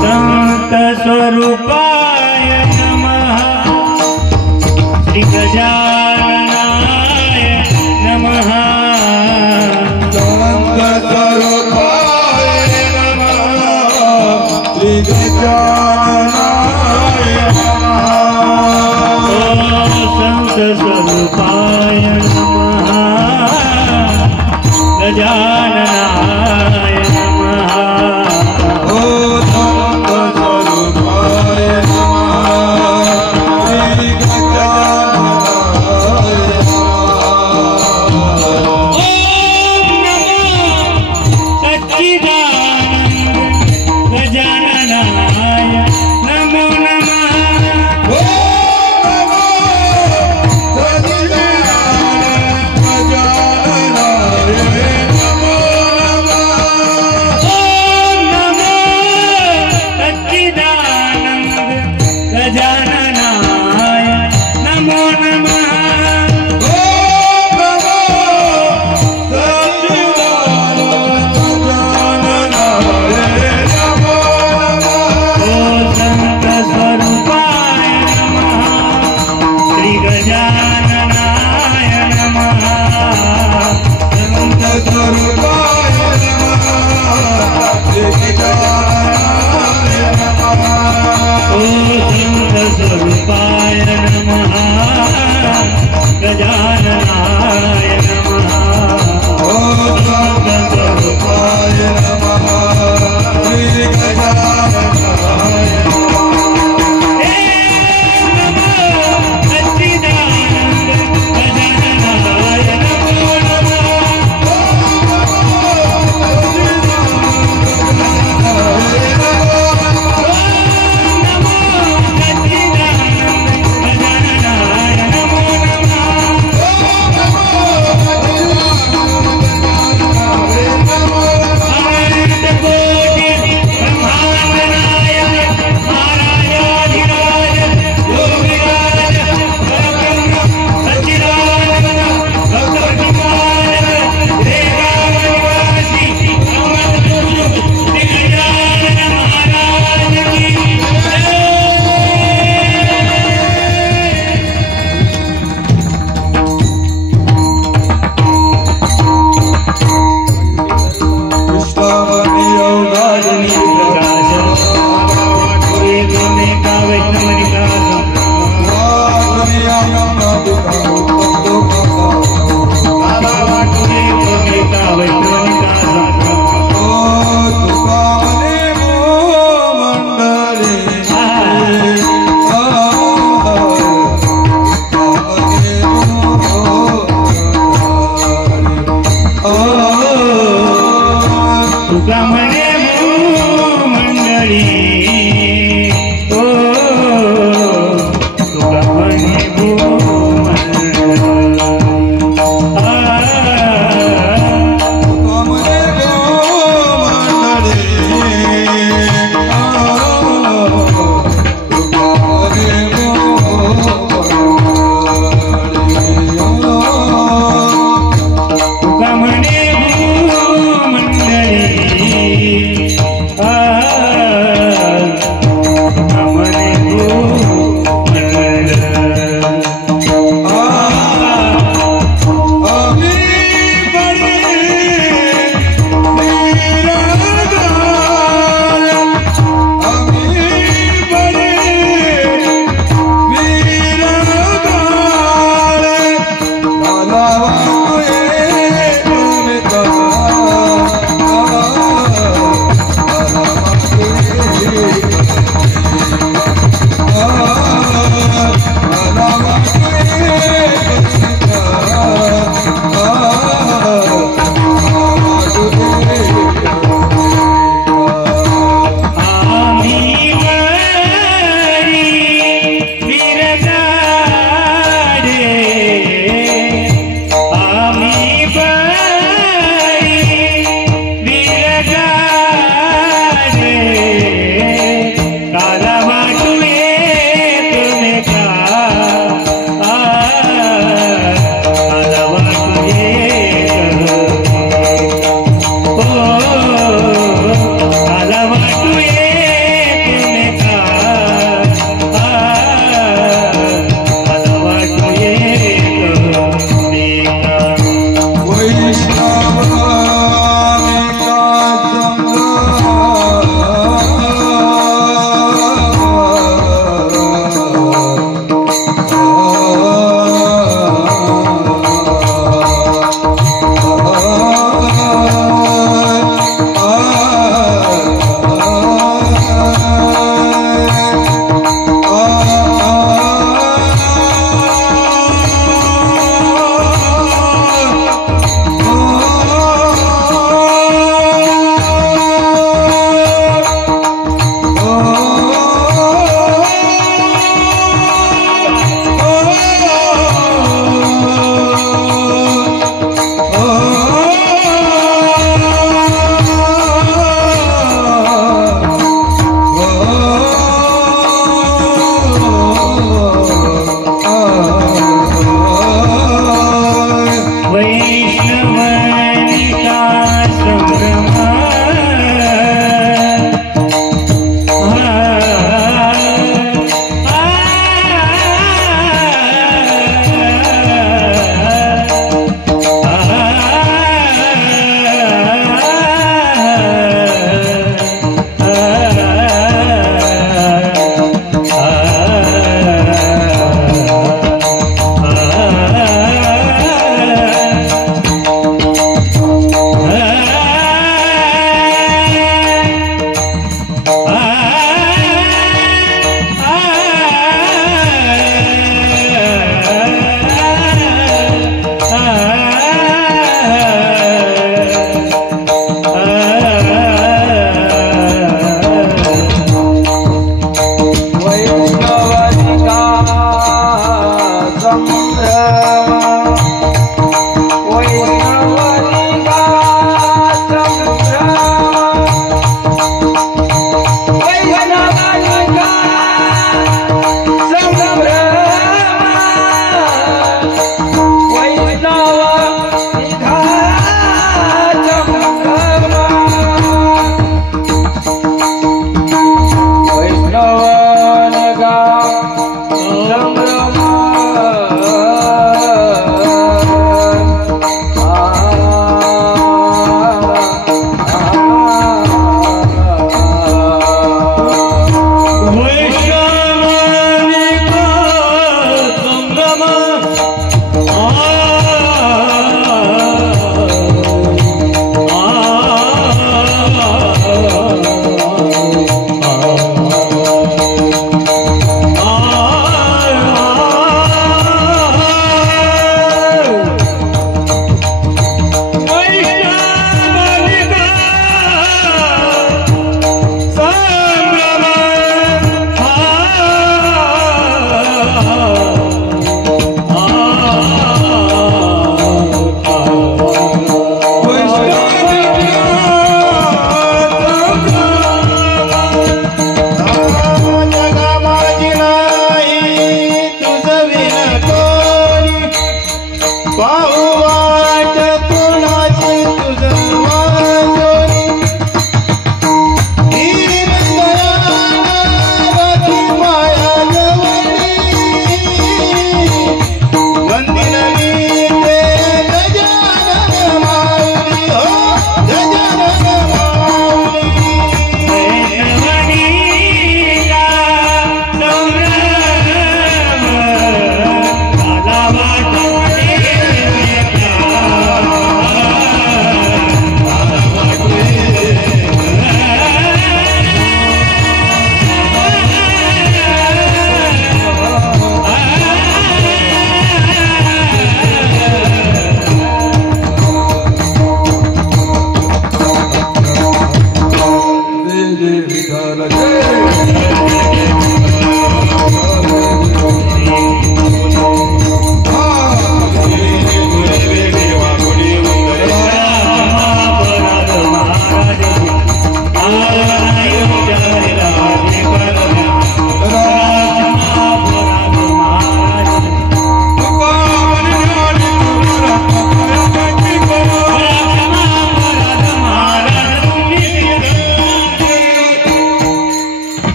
संत स्वरूपाय नमः. श्री गजाननाय नमः. संत स्वरूपाय नमः. श्री गजाननाय नमः. संत स्वरूपाय नमः. गजाननाय नमः. गजाननाय नमो नमः. तुका म्हणे मंडळी